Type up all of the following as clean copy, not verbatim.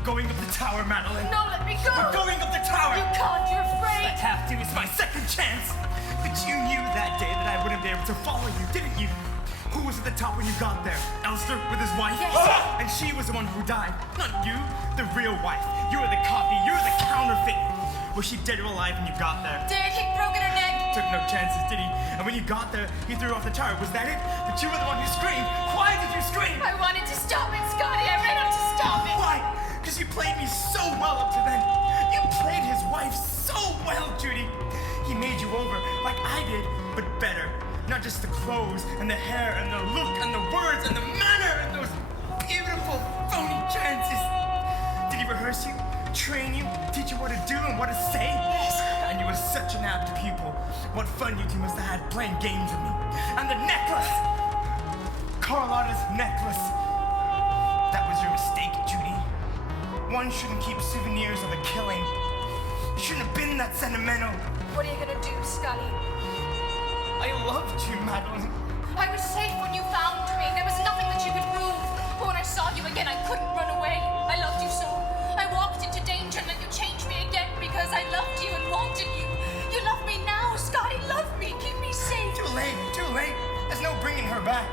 We're going up the tower, Madeline. No, let me go. We're going up the tower. You can't, you're afraid. I have to, it's my second chance. But you knew that day that I wouldn't be able to follow you, didn't you? Who was at the top when you got there? Elster with his wife? Yes. And she was the one who died. Not you, the real wife. You were the copy, you were the counterfeit. Was she dead or alive when you got there? Dead, he'd broken her neck. Took no chances, did he? And when you got there, he threw off the tower. Was that it? But you were the one who screamed. Why did you scream? I wanted to stop it, Scotty. I ran out to stop it. Why? Because you played me so well up to then. You played his wife so well, Judy. He made you over like I did, but better. Not just the clothes and the hair and the look and the words and the manner and those beautiful phony chances. Did he rehearse you, train you, teach you what to do and what to say? Yes. And you were such an apt pupil. What fun you two must have had playing games with me. And the necklace! Carlotta's necklace. That was your mistake, Judy. One shouldn't keep souvenirs of a killing. You shouldn't have been that sentimental. What are you gonna do, Scotty? I loved you, Madeline. I was safe when you found me. There was nothing that you could prove. But when I saw you again, I couldn't run away. I loved you so. I walked into danger and then you changed me again because I loved you and wanted you. You love me now, Scotty. Love me. Keep me safe. Too late, too late. There's no bringing her back.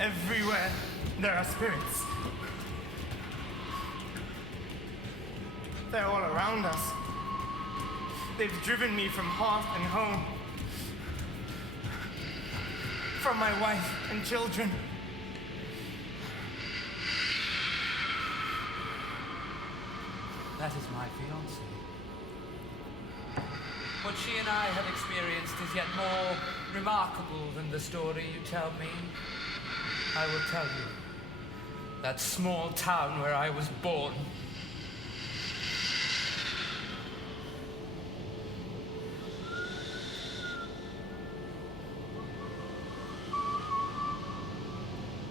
Everywhere there are spirits. They're all around us. They've driven me from hearth and home, from my wife and children. That is my fiancée. What she and I have experienced is yet more remarkable than the story you tell me. I will tell you. That small town where I was born.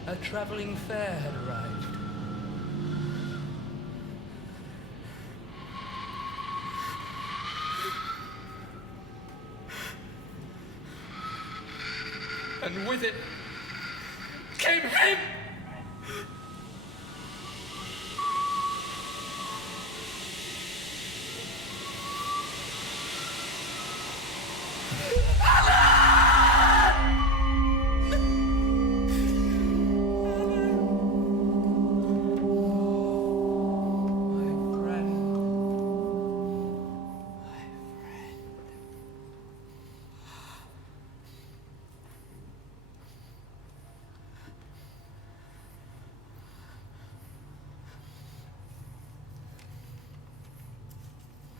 A traveling fair had arrived. And with it came him!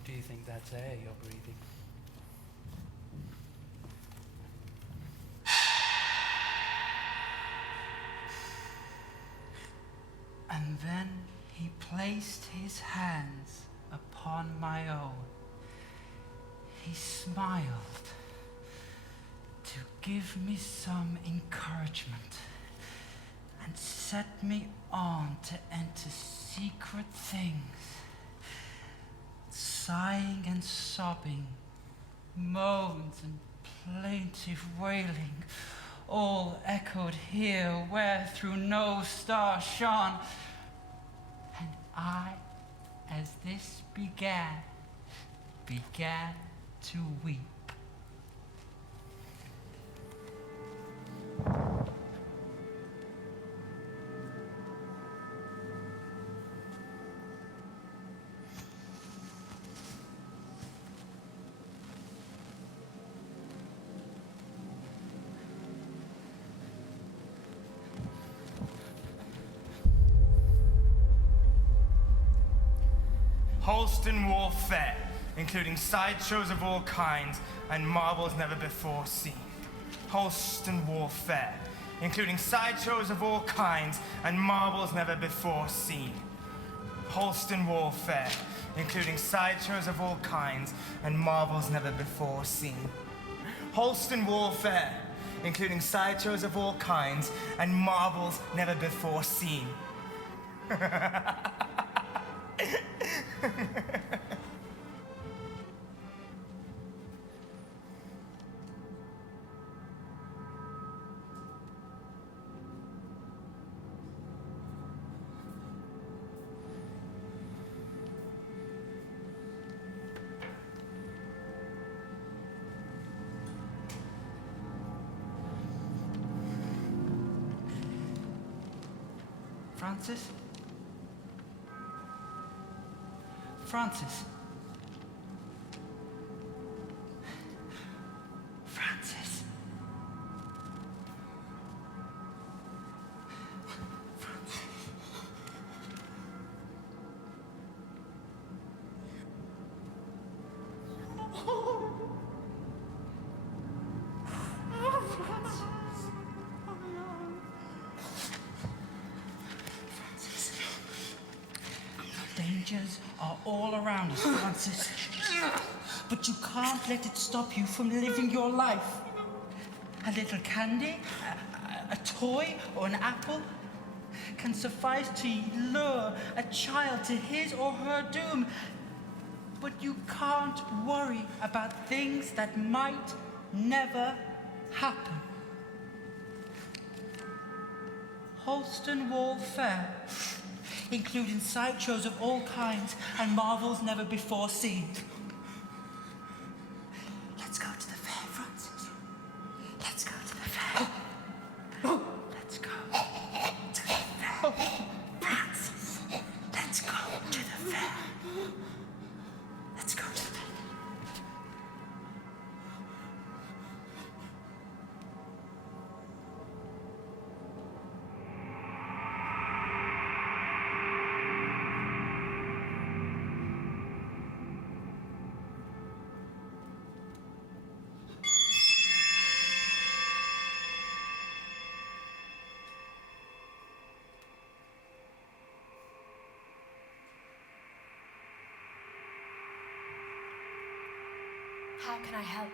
Do you think that's air you're breathing? And then he placed his hands upon my own. He smiled to give me some encouragement and set me on to enter secret things. Sighing and sobbing, moans and plaintive wailing, all echoed here where through no star shone. And I, as this began to weep. Holston Wharf Fair including sideshows of all kinds and marvels never before seen. Holston Wall Fair, including sideshows of all kinds and marvels never before seen. Holston Wall Fair, including sideshows of all kinds and marvels never before seen. Holston Wall Fair, including sideshows of all kinds and marvels never before seen. Francis? Francis? Francis? Dangers are all around us, Francis. But you can't let it stop you from living your life. A little candy, a toy, or an apple can suffice to lure a child to his or her doom. But you can't worry about things that might never happen. Holston Wall Fair, including sideshows of all kinds and marvels never before seen. Let's go to the fair, Francis. Let's go to the fair. Let's go to the fair. Francis, let's go to the fair. Let's go to the fair. How can I help?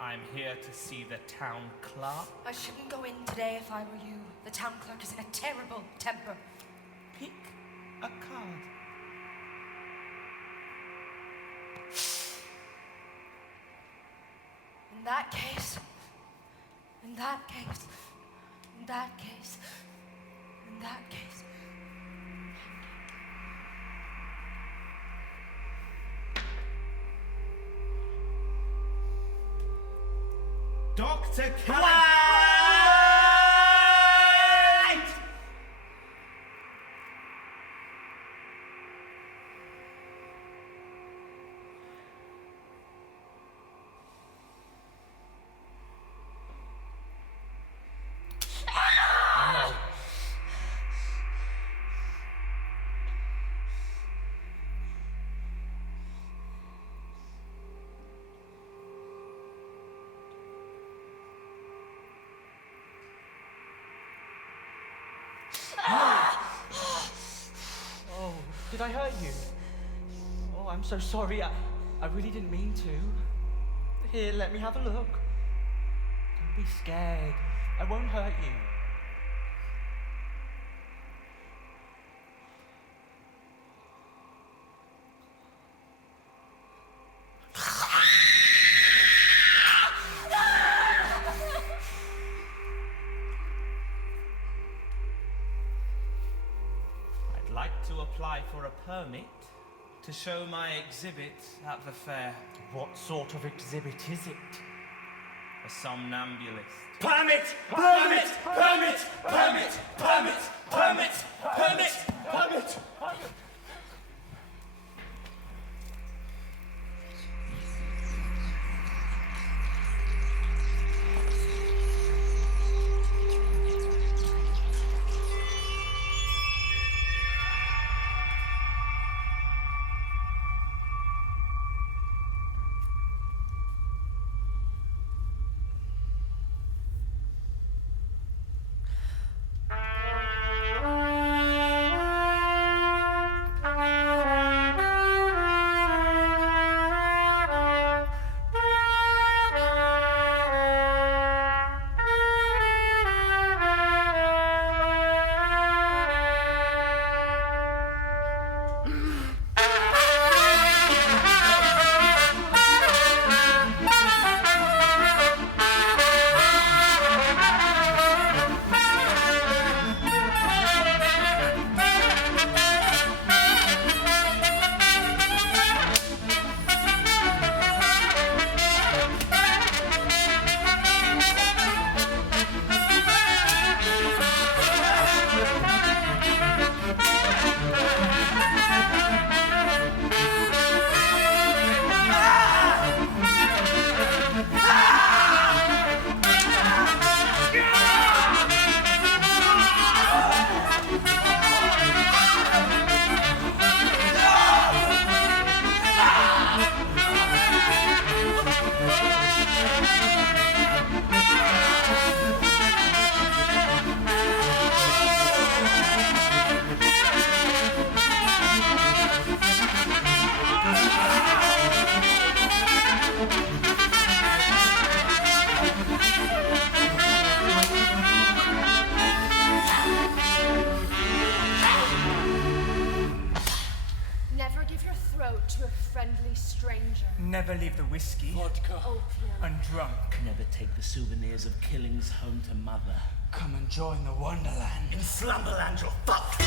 I'm here to see the town clerk. I shouldn't go in today if I were you. The town clerk is in a terrible temper. Pick a card. In that case, in that case, in that case, in that case. Dr. Caligari! Did I hurt you? Oh, I'm so sorry. I really didn't mean to. Here, let me have a look. Don't be scared. I won't hurt you. To apply for a permit to show my exhibit at the fair. What sort of exhibit is it? A somnambulist. Permit! Permit! Permit! Permit! Permit! Permit! Permit! Permit! the whiskey Vodka. and drunk. Never take the souvenirs of killings home to mother. Come and join the Wonderland. In Slumberland, you're fucked.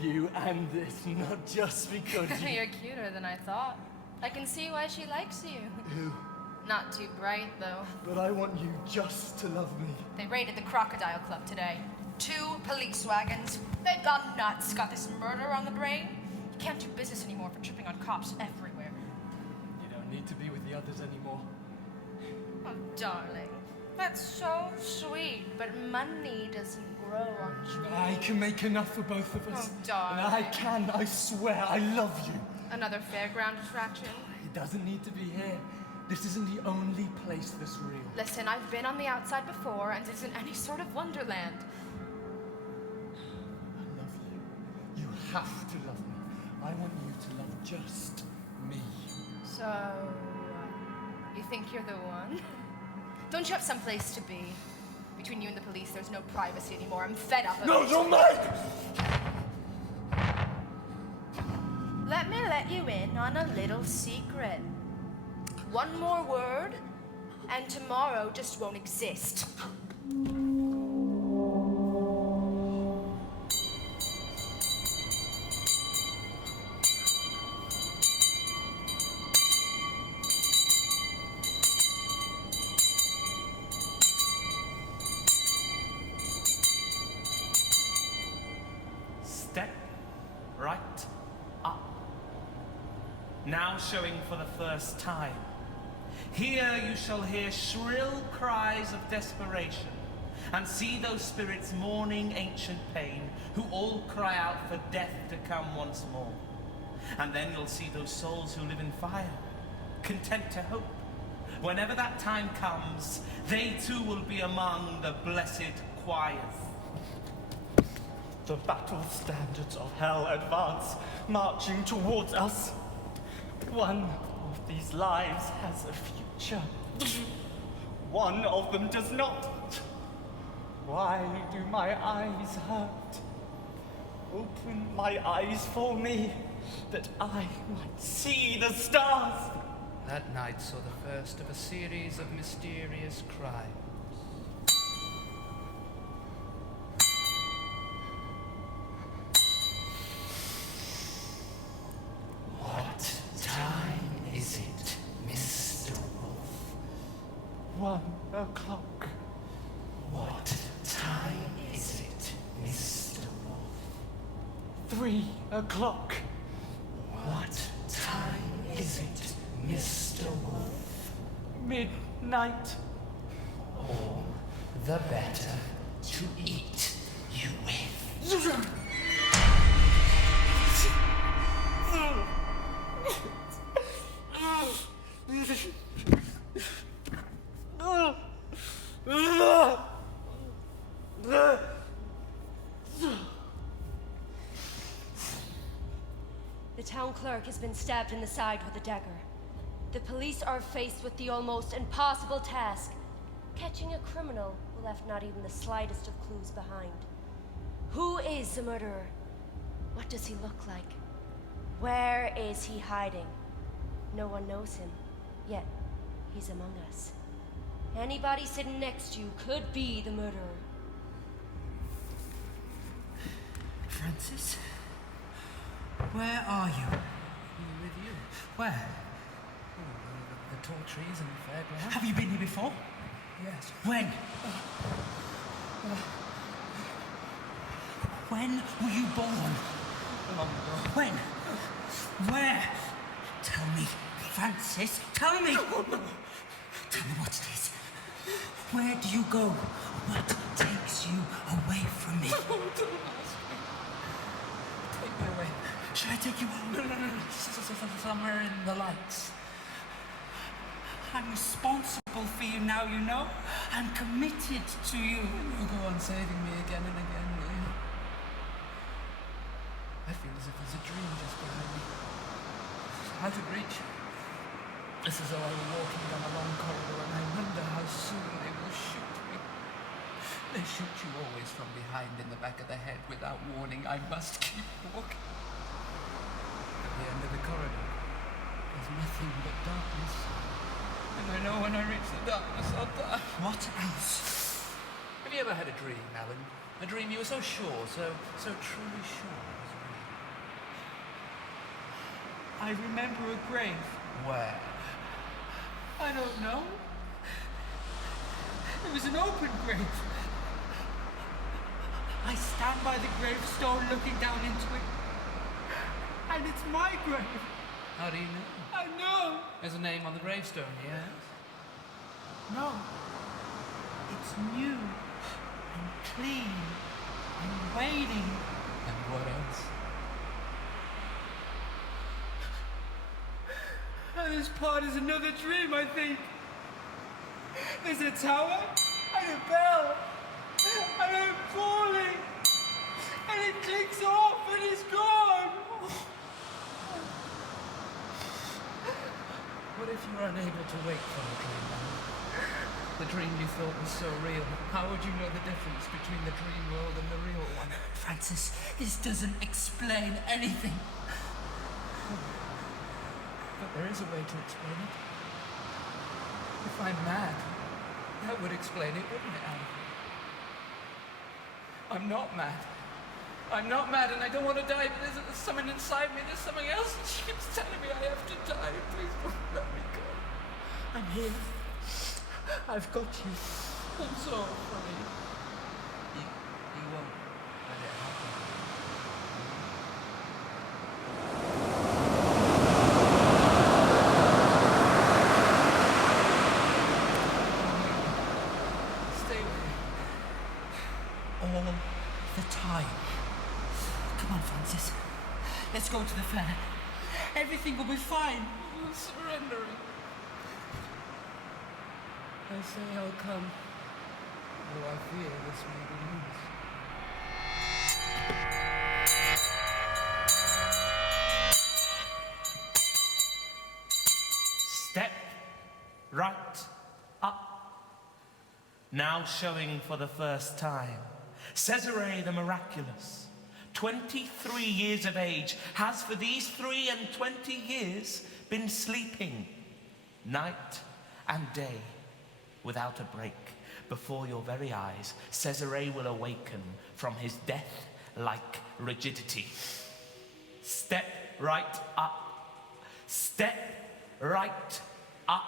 You and this, not just because You're cuter than I thought. I can see why she likes you. Who? Not too bright, though. But I want you just to love me. They raided the Crocodile Club today. 2 police wagons. They've gone nuts. Got this murder on the brain. You can't do business anymore for tripping on cops everywhere. You don't need to be with the others anymore. Oh, darling. That's so sweet, but money doesn't grow on trees. I can make enough for both of us. Oh, darling. And I can, I swear, I love you. Another fairground attraction? It doesn't need to be here. This isn't the only place that's real. Listen, I've been on the outside before, and it isn't any sort of wonderland. I love you. You have to love me. I want you to love just me. So, you think you're the one? Don't you have some place to be? Between you and the police, there's no privacy anymore. I'm fed up of No, it. don't mind! Let me let you in on a little secret. One more word, and tomorrow just won't exist. Step right up. Now showing for the first time. Here you shall hear shrill cries of desperation, and see those spirits mourning ancient pain, who all cry out for death to come once more. And then you'll see those souls who live in fire, content to hope. Whenever that time comes, they too will be among the blessed choirs. The battle standards of hell advance, marching towards us. One of these lives has a future. One of them does not. Why do my eyes hurt? Open my eyes for me, that I might see the stars. That night saw the first of a series of mysterious crimes. What time is it, Mr. Wolf? 1 o'clock. What time is it, Mr. Wolf? 3 o'clock. What time is it, Mr. Wolf? Midnight. All the better to eat you with. The town clerk has been stabbed in the side with a dagger. The police are faced with the almost impossible task. Catching a criminal who left not even the slightest of clues behind. Who is the murderer? What does he look like? Where is he hiding? No one knows him, yet he's among us. Anybody sitting next to you could be the murderer. Francis? Where are you? With you. Where? The tall trees and the fairground. Have you been here before? Yes. When? When were you born? When? Where? Tell me, Francis, tell me! Tell me what it is. Where do you go? What takes you away from me? Take me away. Shall I take you home? No. Somewhere in the lights. I'm responsible for you now, you know. I'm committed to you. You go on saving me again and again, will you? I feel as if there's a dream just behind me. Out of reach. It's as though I were walking down a long corridor and I wonder how soon they will shoot me. They shoot you always from behind in the back of the head without warning. I must keep walking. At the end of the corridor, there's nothing but darkness. And I know when I reach the darkness, I'll die. What else? Have you ever had a dream, Alan? A dream you were so sure, so truly sure was real? I remember a grave. Where? I don't know. It was an open grave. I stand by the gravestone looking down into it. And it's my grave. How do you know? I know. There's a name on the gravestone, yes? No. It's new and clean and waiting. And what else? And this part is another dream, I think. There's a tower and a bell, and I'm falling, and it takes off and it's gone. What if you were unable to wake from the dream, man? The dream you thought was so real. How would you know the difference between the dream world and the real one? Francis, this doesn't explain anything. But there is a way to explain it. If I'm mad, that would explain it, wouldn't it, Anne? I'm not mad. I'm not mad and I don't want to die, but there's something inside me, there's something else that she keeps telling me I have to die. Please don't let me go. I'm here. I've got you. I'm so afraid. You won't let it happen. Stay with me. All the time. Come on, Francis. Let's go to the fair. Everything will be fine. I'm surrendering. I say I'll come, though I fear this may be news. Step right up. Now showing for the first time, Cesare the Miraculous, 23 years of age, has for these 23 years been sleeping night and day without a break. Before your very eyes, Cesare will awaken from his death-like rigidity. Step right up. Step right up.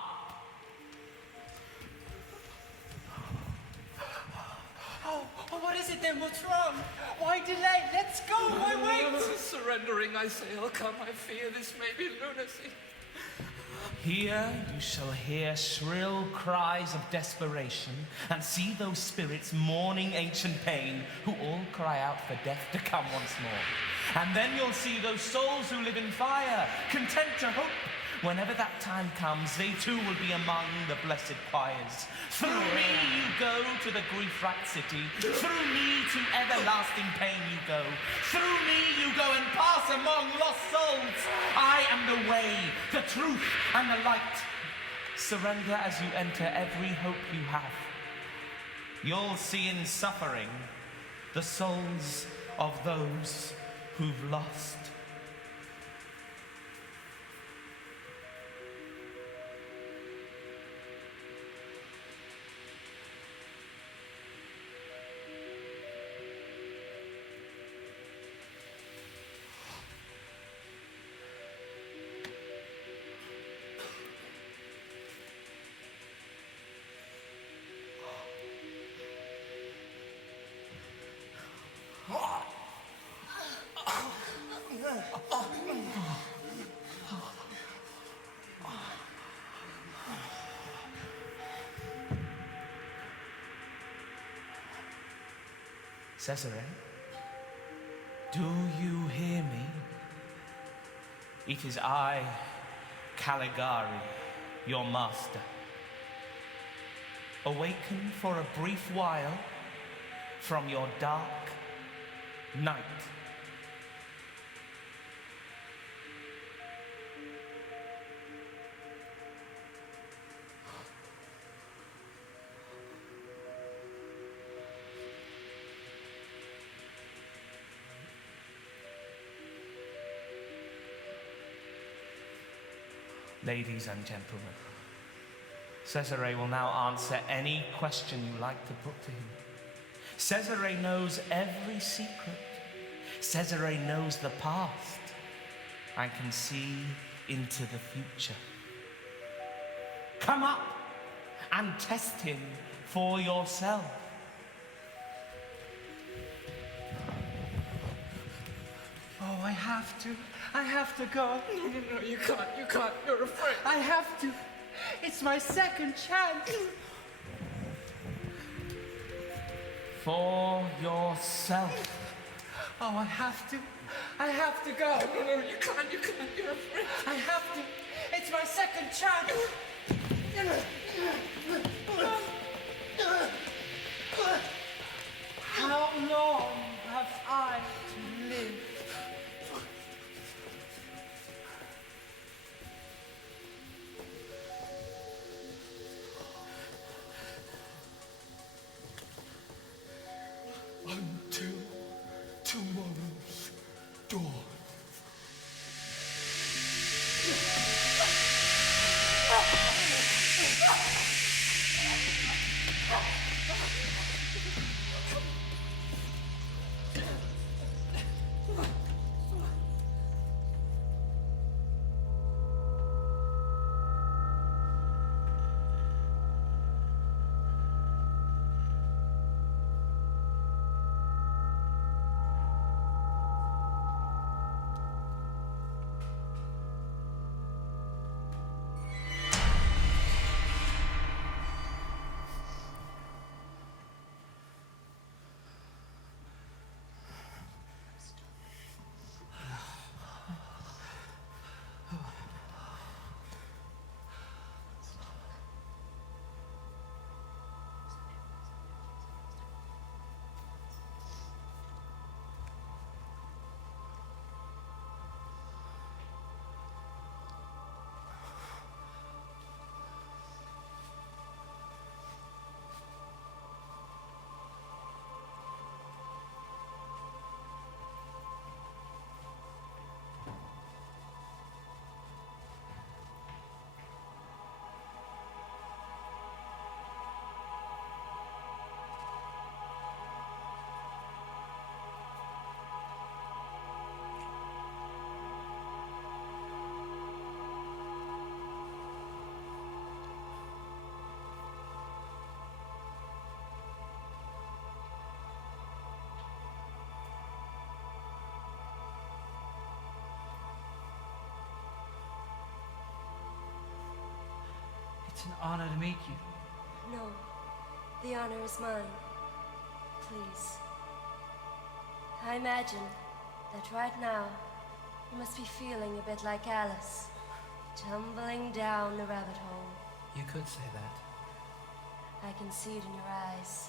Oh, what is it then? What's wrong? Why delay? Let's go. Why wait? Surrendering, I say I'll come. I fear this may be lunacy. Here you shall hear shrill cries of desperation and see those spirits mourning ancient pain who all cry out for death to come once more. And then you'll see those souls who live in fire, content to hope. Whenever that time comes, they too will be among the blessed choirs. Through me you go to the grief-racked city. Through me to everlasting pain you go. Through me you go and pass among lost souls. I am the way, the truth, and the light. Surrender as you enter every hope you have. You'll see in suffering the souls of those who've lost. Cesare, do you hear me? It is I, Caligari, your master. Awaken for a brief while from your dark night. Ladies and gentlemen, Cesare will now answer any question you like to put to him. Cesare knows every secret. Cesare knows the past and can see into the future. Come up and test him for yourself. Oh, I have to go. No, you can't, you're afraid. I have to. It's my second chance. For yourself. Oh, I have to go. No, you can't, you're afraid. I have to. It's my second chance. How long have I to live? Until tomorrow's dawn. It's an honor to meet you. No, the honor is mine. Please. I imagine that right now you must be feeling a bit like Alice, tumbling down the rabbit hole. You could say that. I can see it in your eyes.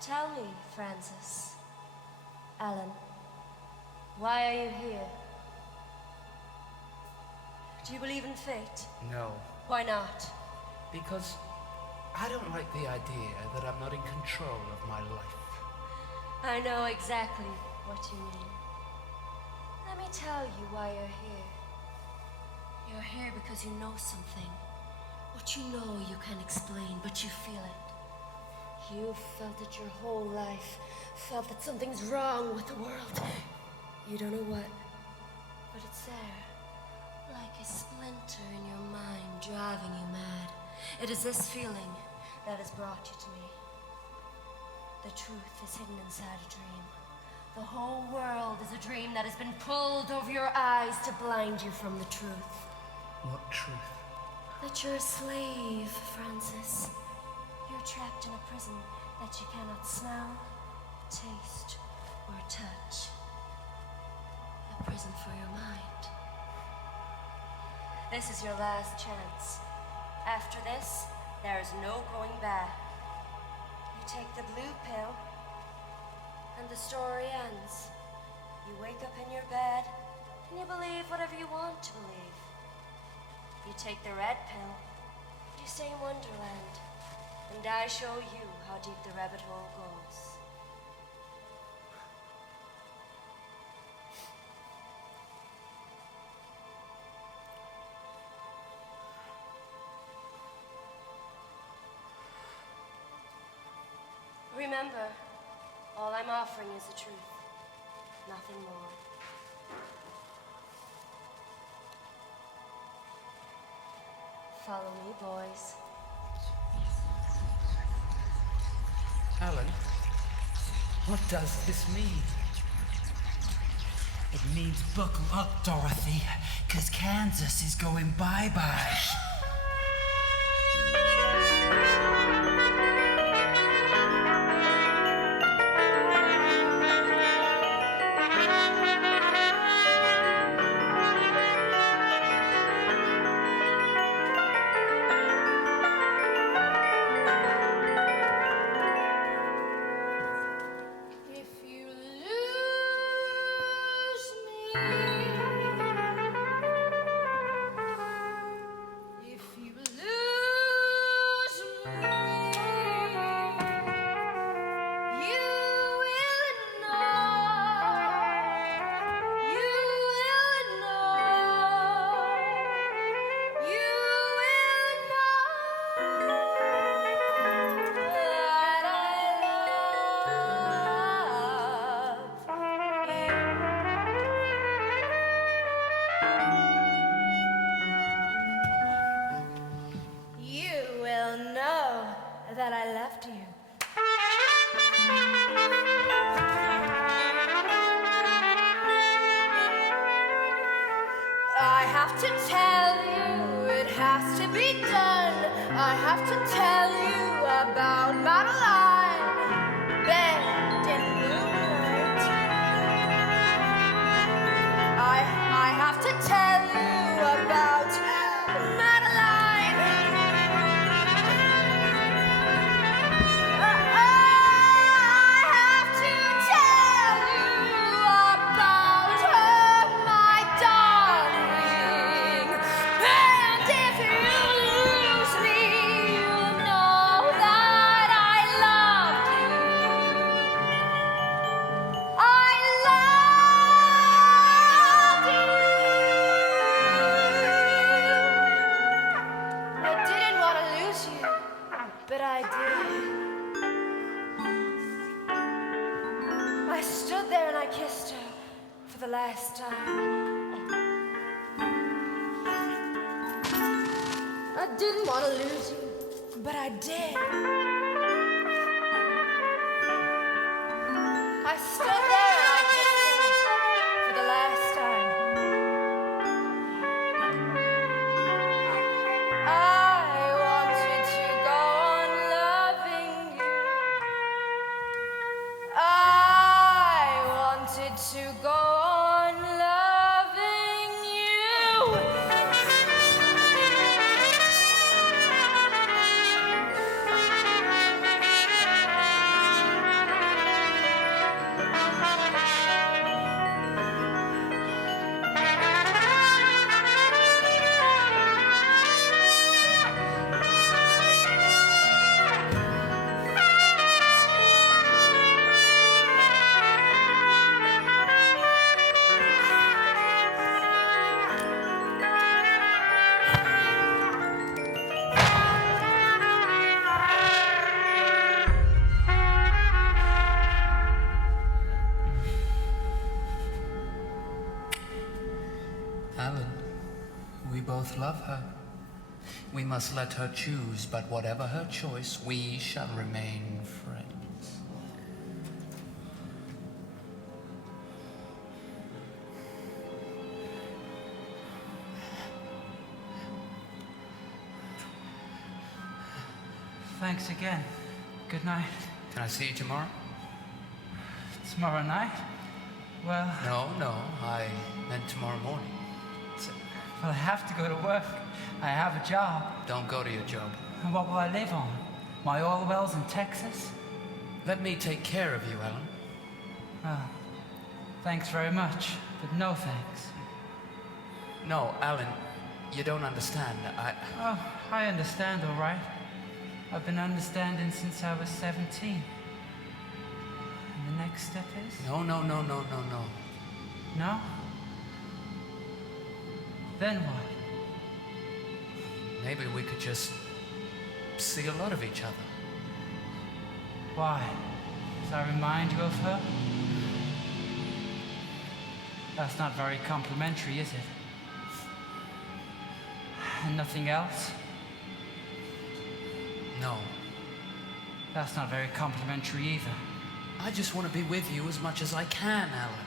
Tell me, Francis. Alan, why are you here? Do you believe in fate? No. Why not? Because I don't like the idea that I'm not in control of my life. I know exactly what you mean. Let me tell you why you're here. You're here because you know something. What you know you can't explain, but you feel it. You've felt it your whole life. Felt that something's wrong with the world. You don't know what, but it's there. Like a splinter in your mind, driving you mad. It is this feeling that has brought you to me. The truth is hidden inside a dream. The whole world is a dream that has been pulled over your eyes to blind you from the truth. What truth? That you're a slave, Francis. You're trapped in a prison that you cannot smell, taste, or touch. A prison for your mind. This is your last chance. After this, there is no going back. You take the blue pill, and the story ends. You wake up in your bed, and you believe whatever you want to believe. You take the red pill, you stay in Wonderland, and I show you how deep the rabbit hole goes. Remember, all I'm offering is the truth, nothing more. Follow me, boys. Alan, what does this mean? It means buckle up, Dorothy, 'cause Kansas is going bye-bye. to tell you, it has to be done. I have to tell you about Madeline, bed in moonlight. I have to tell you about Madeline. I have to tell you about her, my darling. And if you lose me, you'll know that I loved you. I loved you. I didn't want to lose you, but I did. I stood there and I kissed her for the last time. I didn't want to lose you, but I did. I stood there and I kissed her for the last time. I wanted to go on loving you. I wanted to go on loving you. Alan, we both love her. We must let her choose, but whatever her choice, we shall remain friends. Thanks again. Good night. Can I see you tomorrow? Tomorrow night? Well, No, I meant tomorrow morning. well, I have to go to work. I have a job. Don't go to your job. And what will I live on? My oil wells in Texas? Let me take care of you, Alan. Well, thanks very much, but no thanks. No, Alan, you don't understand. Oh, I understand, all right. I've been understanding since I was 17. And the next step is? No. No? Then what? Maybe we could just see a lot of each other. Why? Does I remind you of her? That's not very complimentary, is it? And nothing else? No. That's not very complimentary either. I just want to be with you as much as I can, Alan.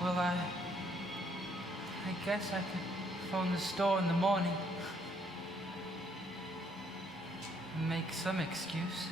Well, I guess I could phone the store in the morning and make some excuse.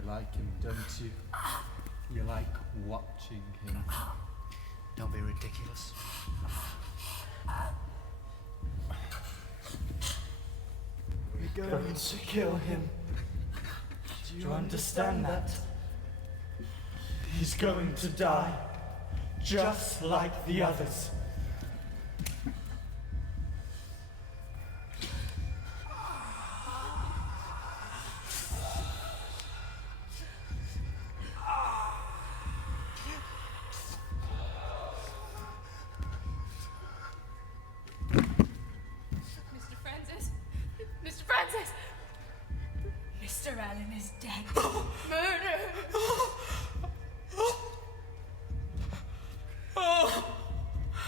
You like him, don't you? You like watching him. Don't be ridiculous. We're going to kill him. Do you understand that? He's going to die, just like the others. Mr. Francis! Mr. Francis! Mr. Allen is dead. Murdered!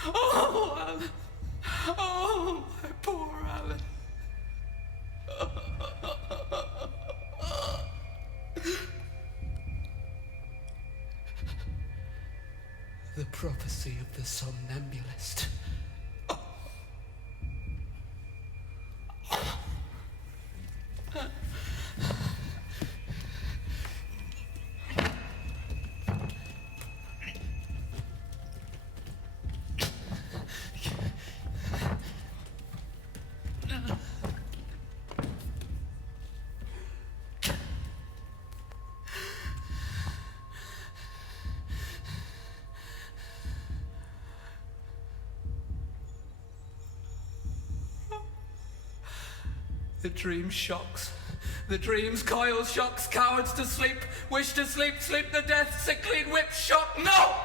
Oh, Alan. Oh, my poor Alan. The prophecy of the somnambulist. The dream shocks. The dreams, coils, shocks, cowards to sleep, wish to sleep, sleep the death, sickly whip, shock, no!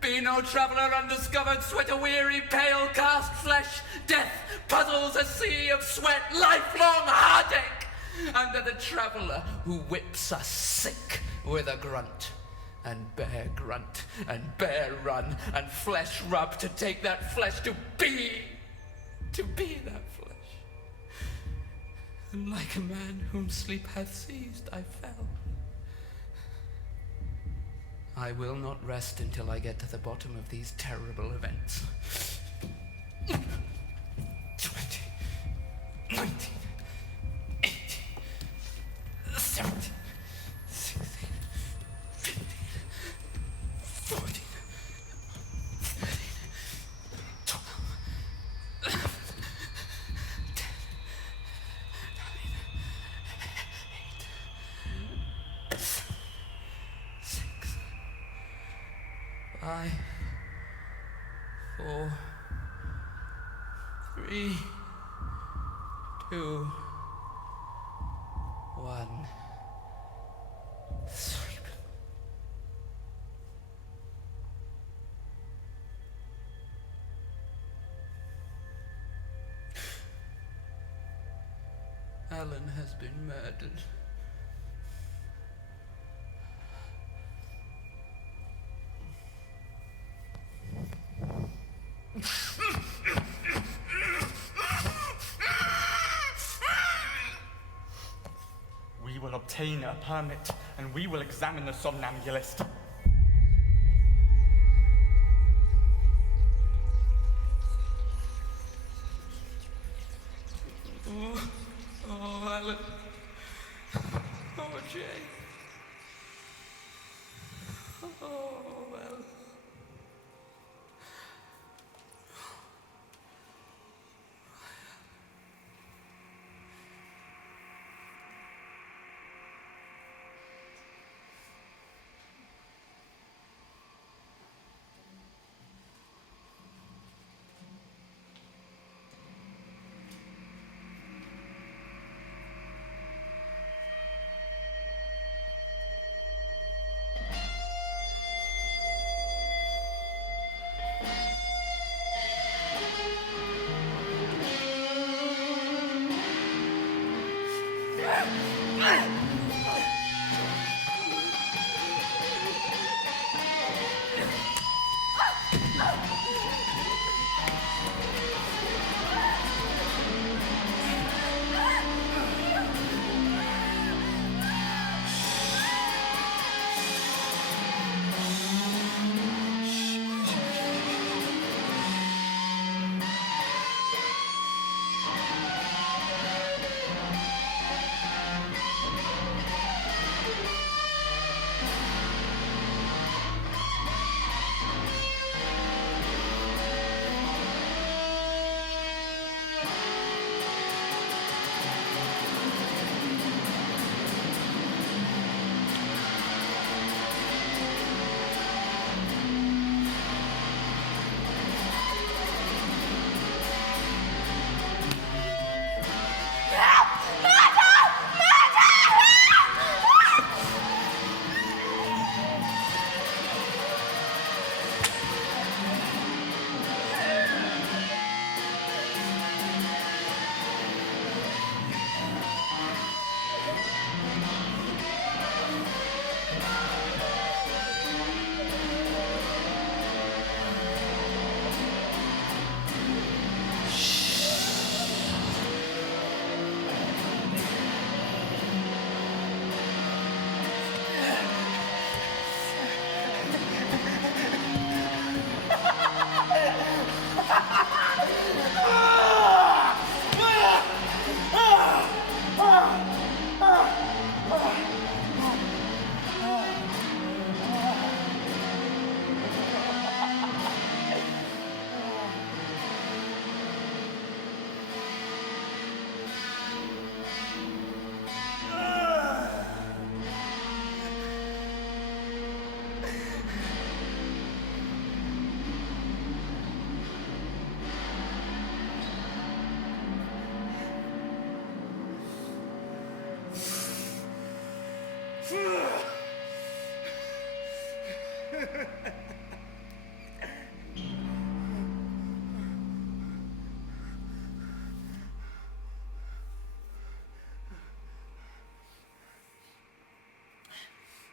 Be no traveller undiscovered, sweat a weary, pale, cast flesh, death, puzzles a sea of sweat, lifelong heartache, under the traveller who whips us sick with a grunt, and bear grunt, and bear run, and flesh rub to take that flesh to be that flesh. And like a man whom sleep hath seized, I fell. I will not rest until I get to the bottom of these terrible events. 20, 19, 18, 17, 16, 15, 14, 13, 12, 11, 10, 9, 8, 7, 6, 5, 4, 3, 2, 1. Sleep. Alan has been murdered. We will obtain a permit, and we will examine the somnambulist. Oh, Alan. Oh, Jay. Oh, Alan.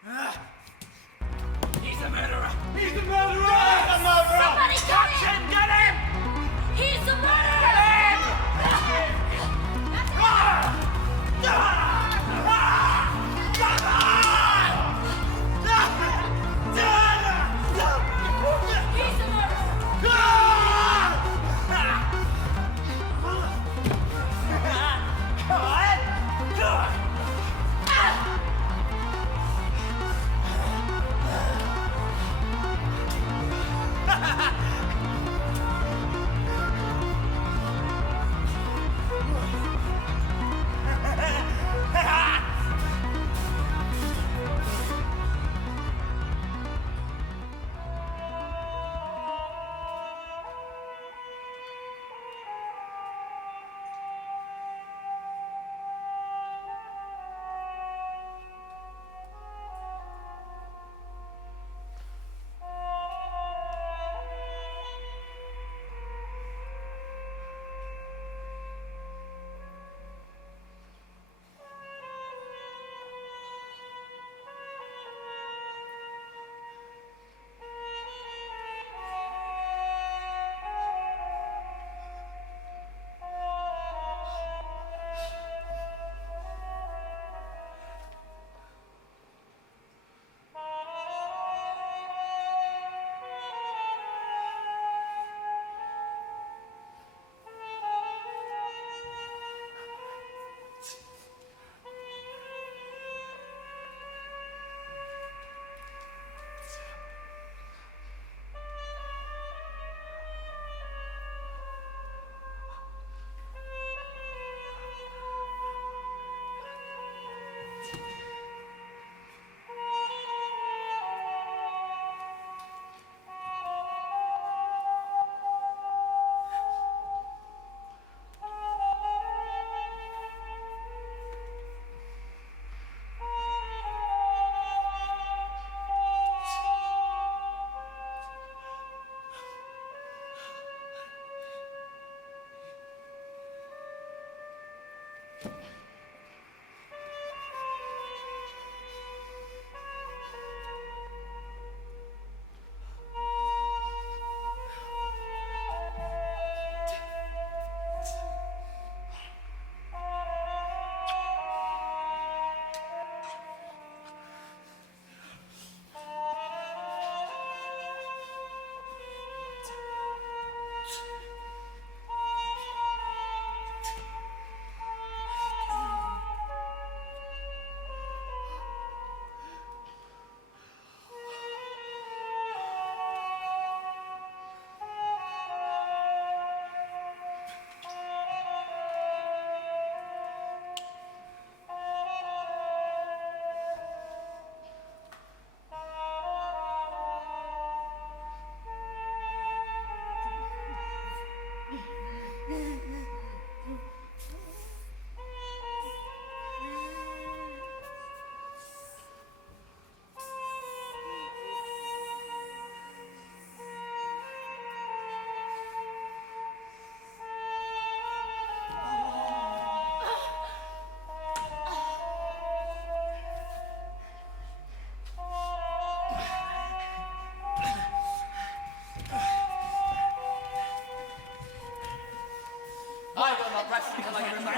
He's a murderer! He's a murderer! He's a murderer! Somebody Catch him! Get him! He's a murderer! He's a murderer!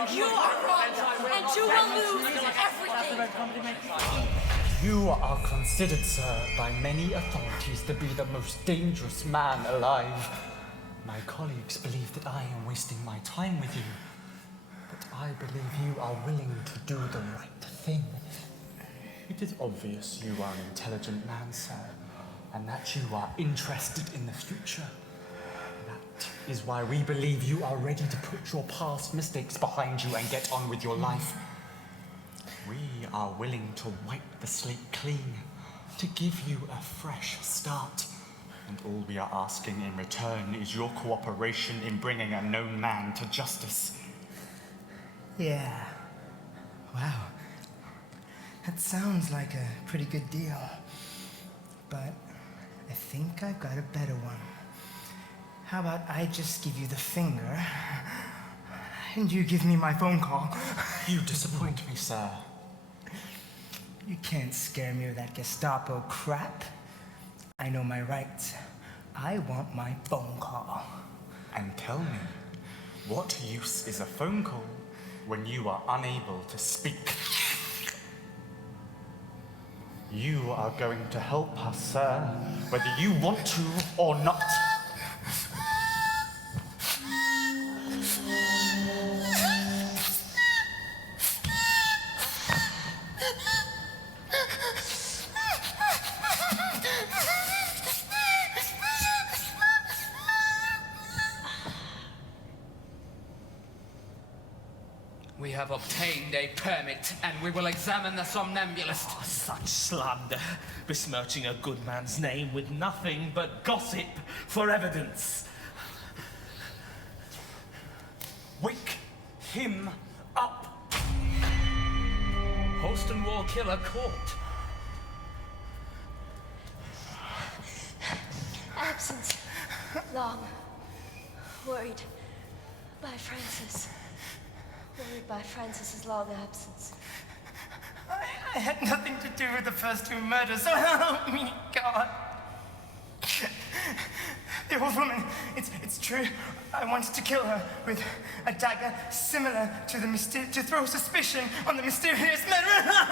You are wrong, and you will lose everything. You are considered, sir, by many authorities to be the most dangerous man alive. My colleagues believe that I am wasting my time with you, but I believe you are willing to do the right thing. It is obvious you are an intelligent man, sir, and that you are interested in the future. That is why we believe you are ready to put your past mistakes behind you and get on with your life. We are willing to wipe the slate clean, to give you a fresh start. And all we are asking in return is your cooperation in bringing a known man to justice. Yeah. Wow. That sounds like a pretty good deal. But I think I've got a better one. How about I just give you the finger, and you give me my phone call? You disappoint me, sir. You can't scare me with that Gestapo crap. I know my rights. I want my phone call. And tell me, what use is a phone call when you are unable to speak? You are going to help us, sir, whether you want to or not. We have obtained a permit, and we will examine the somnambulist. Oh, such slander, besmirching a good man's name with nothing but gossip for evidence. Wake him up. Host and wall killer caught. Absence. Long. Worried by Francis. Worried by Francis's long absence. I had nothing to do with the first two murders, so help me, God. The old woman, it's true. I wanted to kill her with a dagger similar to the to throw suspicion on the mysterious murderer.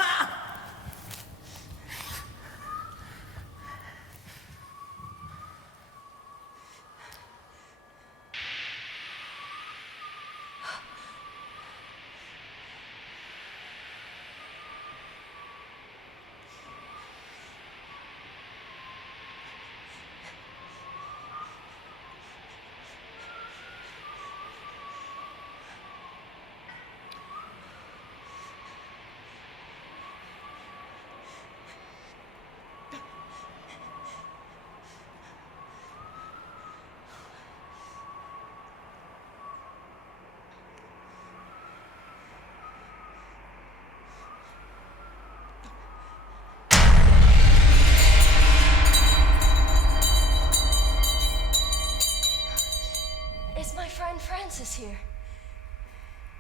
Is my friend Francis here?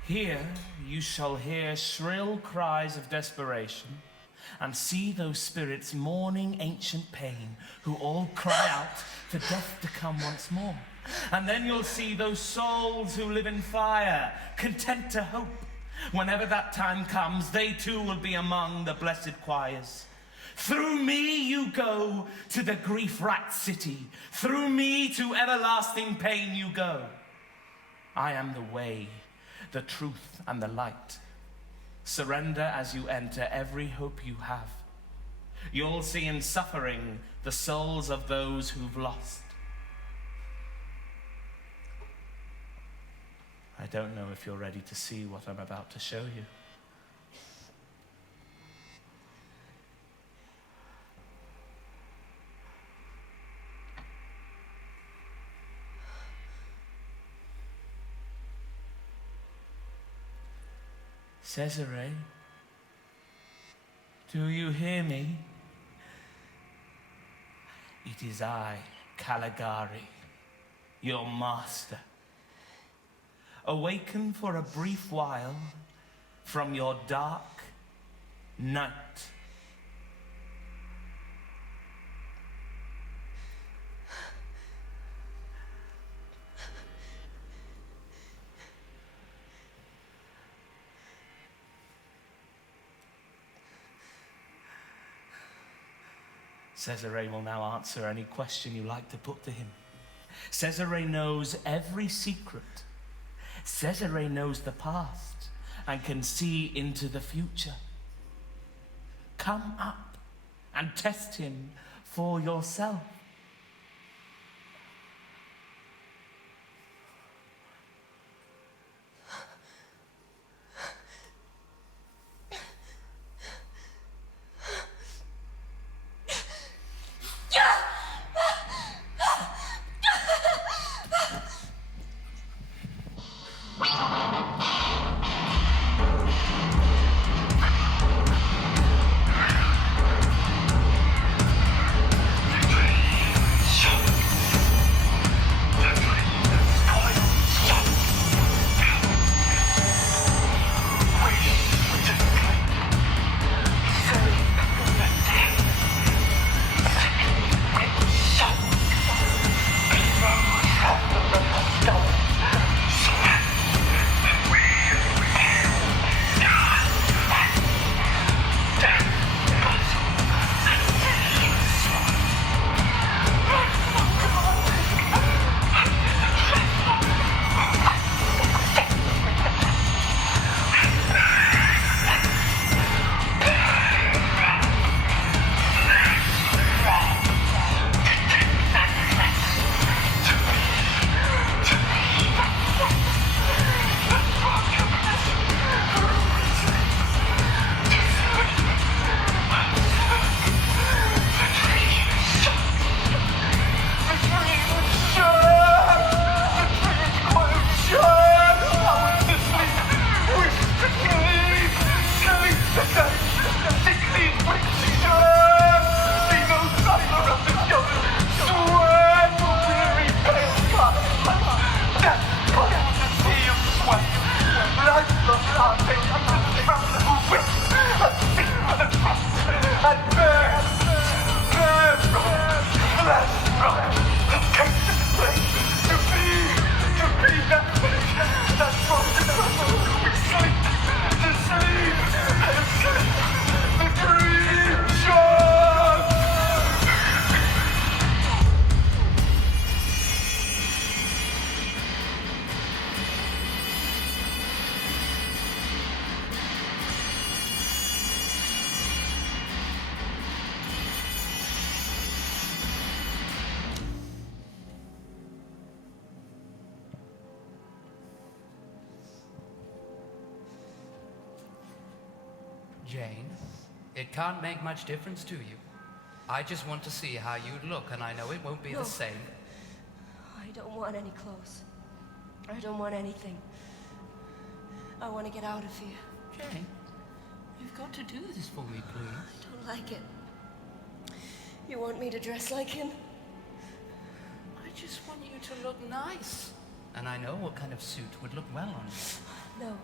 Here you shall hear shrill cries of desperation, and see those spirits mourning ancient pain, who all cry out for death to come once more. And then you'll see those souls who live in fire, content to hope. Whenever that time comes, they too will be among the blessed choirs. Through me you go to the grief-racked city. Through me to everlasting pain you go. I am the way, the truth, and the light. Surrender as you enter every hope you have. You'll see in suffering the souls of those who've lost. I don't know if you're ready to see what I'm about to show you. Cesare, do you hear me? It is I, Caligari, your master. Awaken for a brief while from your dark night. Cesare will now answer any question you like to put to him. Cesare knows every secret. Cesare knows the past and can see into the future. Come up and test him for yourself. Jane, it can't make much difference to you. I just want to see how you'd look, and I know it won't be No. the same. I don't want any clothes. I don't want anything. I want to get out of here. Jane, you've got to do this for me, please. I don't like it. You want me to dress like him? I just want you to look nice. And I know what kind of suit would look well on you. No.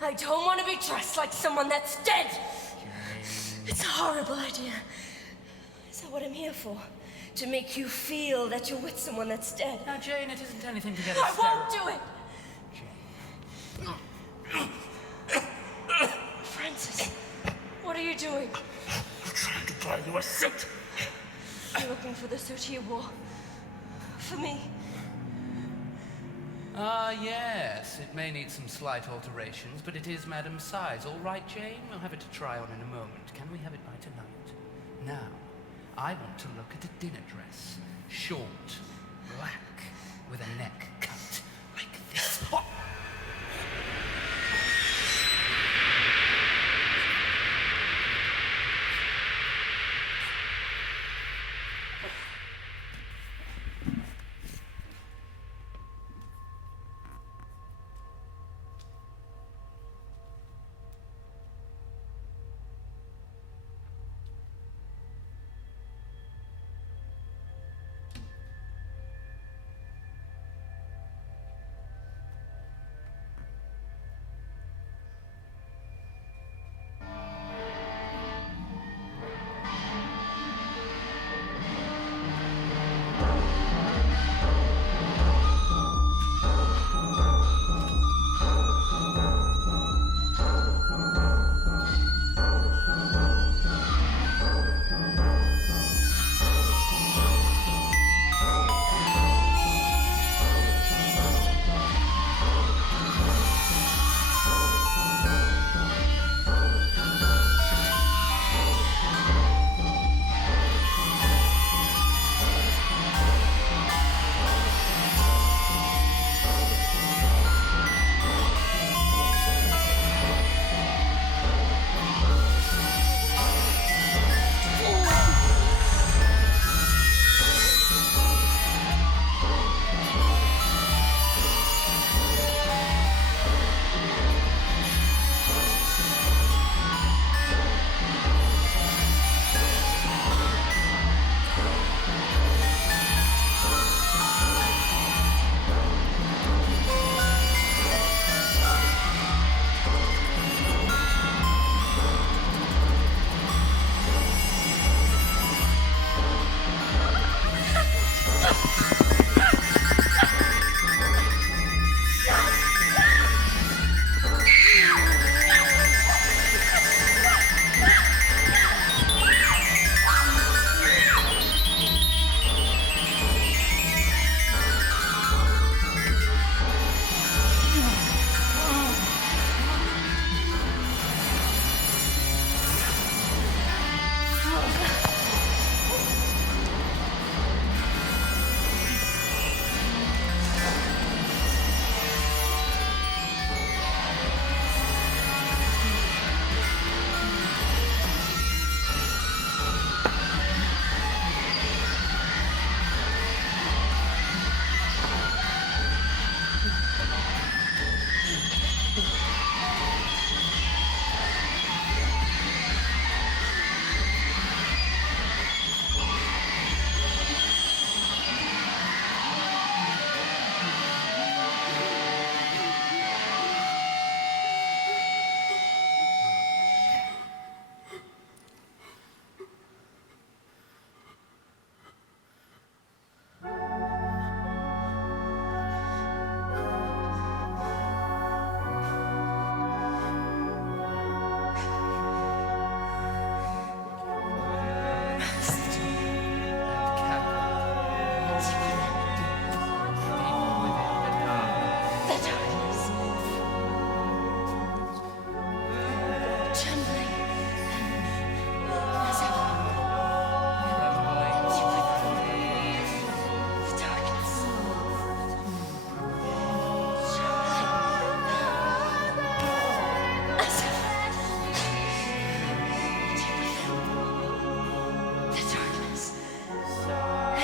I don't want to be dressed like someone that's dead! Jane. It's a horrible idea. Is that what I'm here for? To make you feel that you're with someone that's dead? Now, Jane, it isn't anything to get I hysterical. won't do it! Jane. Francis, what are you doing? I'm trying to buy you a suit. You're looking for the suit you wore. For me. Ah, yes. It may need some slight alterations, but it is Madam's size. All right, Jane? We'll have it to try on in a moment. Can we have it by tonight? Now, I want to look at a dinner dress. Short, black, with a neck cut like this. Oh!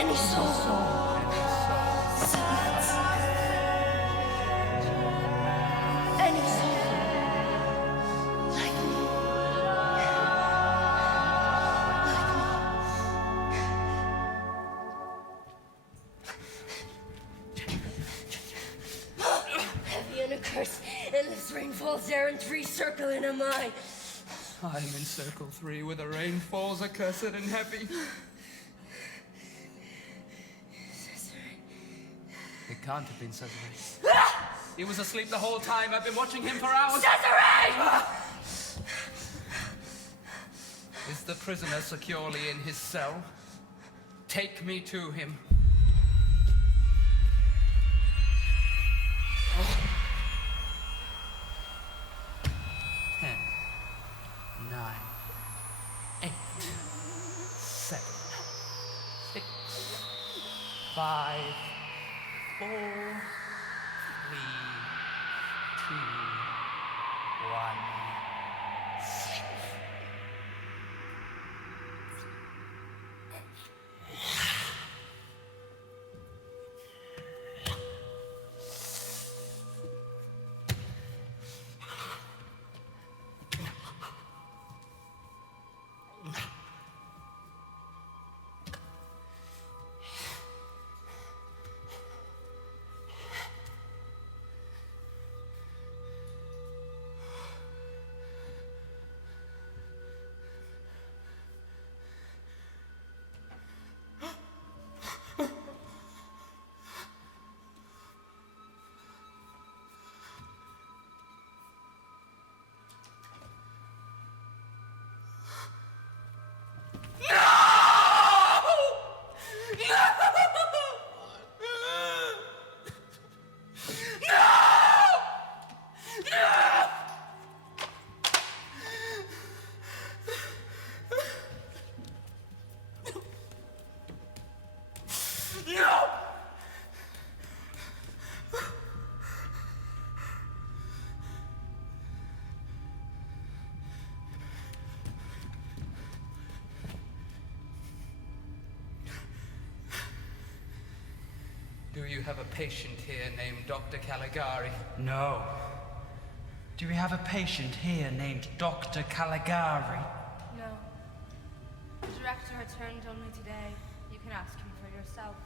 Any soul. Any soul. Like me. Heavy and accursed, endless rain falls there in 3 circling am I. I'm in circle 3 where the rain falls accursed and heavy. It can't have been Cesare. He was asleep the whole time. I've been watching him for hours. Cesare! Is the prisoner securely in his cell? Take me to him. Five, 4, 3, 2, 1. Sleep. Do you have a patient here named Dr. Caligari? No. Do we have a patient here named Dr. Caligari? No. The director returned only today. You can ask him for yourself.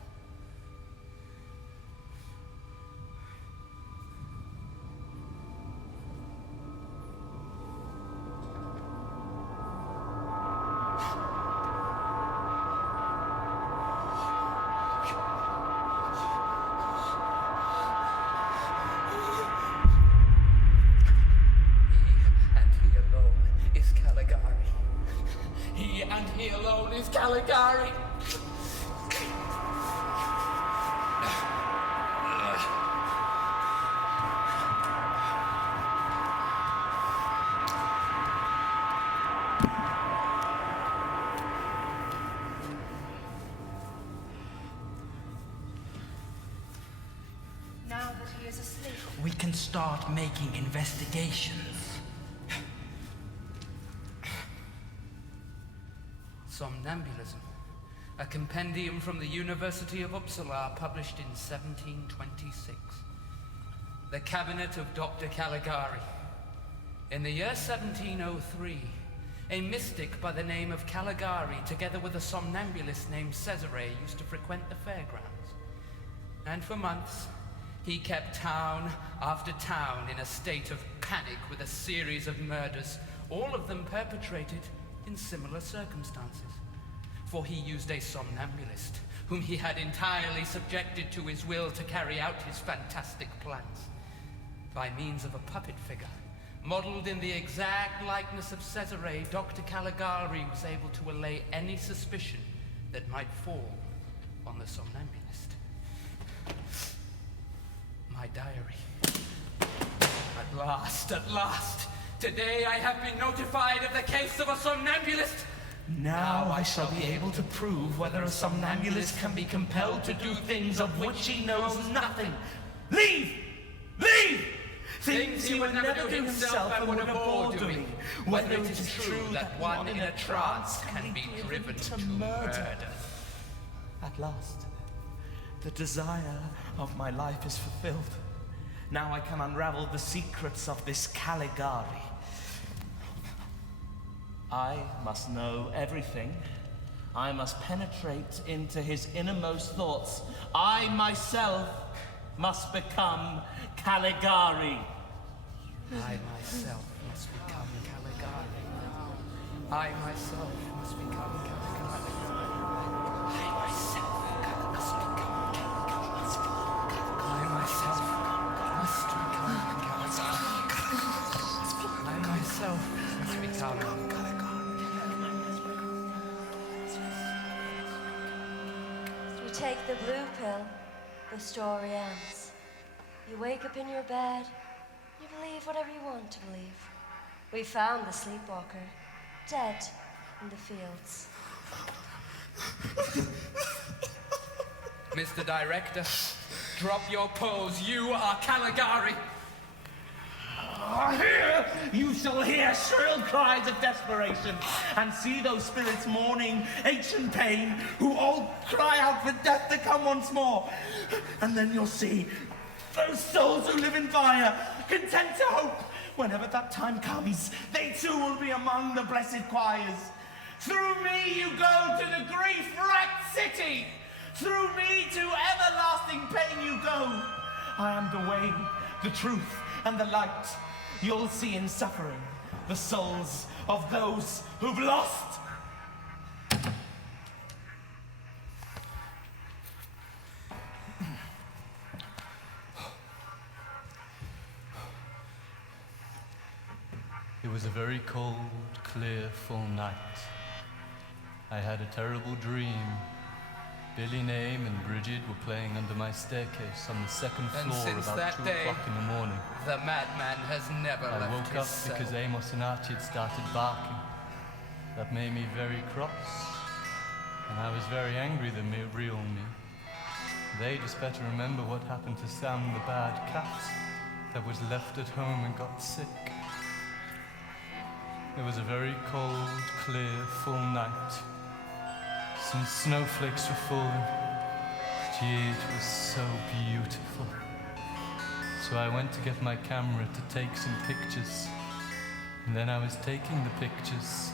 Caligari! Now that he is asleep, We can start making investigations. Somnambulism, a compendium from the University of Uppsala published in 1726. The Cabinet of Dr. Caligari. In the year 1703, a mystic by the name of Caligari, together with a somnambulist named Cesare, used to frequent the Fairgrounds. And for months, he kept town after town in a state of panic with a series of murders, all of them perpetrated in similar circumstances. For he used a somnambulist, whom he had entirely subjected to his will to carry out his fantastic plans. By means of a puppet figure, modeled in the exact likeness of Cesare, Dr. Caligari was able to allay any suspicion that might fall on the somnambulist. My diary. At last, today I have been notified of the case of a somnambulist. Now I shall be able to prove whether a somnambulist can be compelled to do things of which he knows nothing. Leave! Leave! Things he would never do himself and would abhor doing. Whether it is true that one in a trance can be driven to murder. At last, the desire of my life is fulfilled. Now I can unravel the secrets of this Caligari. I must know everything. I must penetrate into his innermost thoughts. I myself must become Caligari. I myself must become Caligari. I myself must become Caligari. I myself must become Caligari. I myself must become Caligari. I myself must become Caligari. You take the blue pill, the story ends. You wake up in your bed, you believe whatever you want to believe. We found the sleepwalker, dead in the fields. Mr. Director, drop your pose. You are Caligari. Here you shall hear shrill cries of desperation and see those spirits mourning ancient pain who all cry out for death to come once more. And then you'll see those souls who live in fire, content to hope. Whenever that time comes, they too will be among the blessed choirs. Through me you go to the grief-racked city. Through me to everlasting pain you go. I am the way, the truth, and the light. You'll see in suffering the souls of those who've lost. It was a very cold, clear, full night. I had a terrible dream. Billy, Name, and Bridget were playing under my staircase on the second And floor since about that 2 day, o'clock in the morning. The madman has never I left woke his up cell. because Amos and Archie had started barking. That made me very cross, and I was very angry at the real me. They just better remember what happened to Sam the bad cat that was left at home and got sick. It was a very cold, clear, full night. Some snowflakes were falling. Gee, it was so beautiful. So I went to get my camera to take some pictures. And then I was taking the pictures,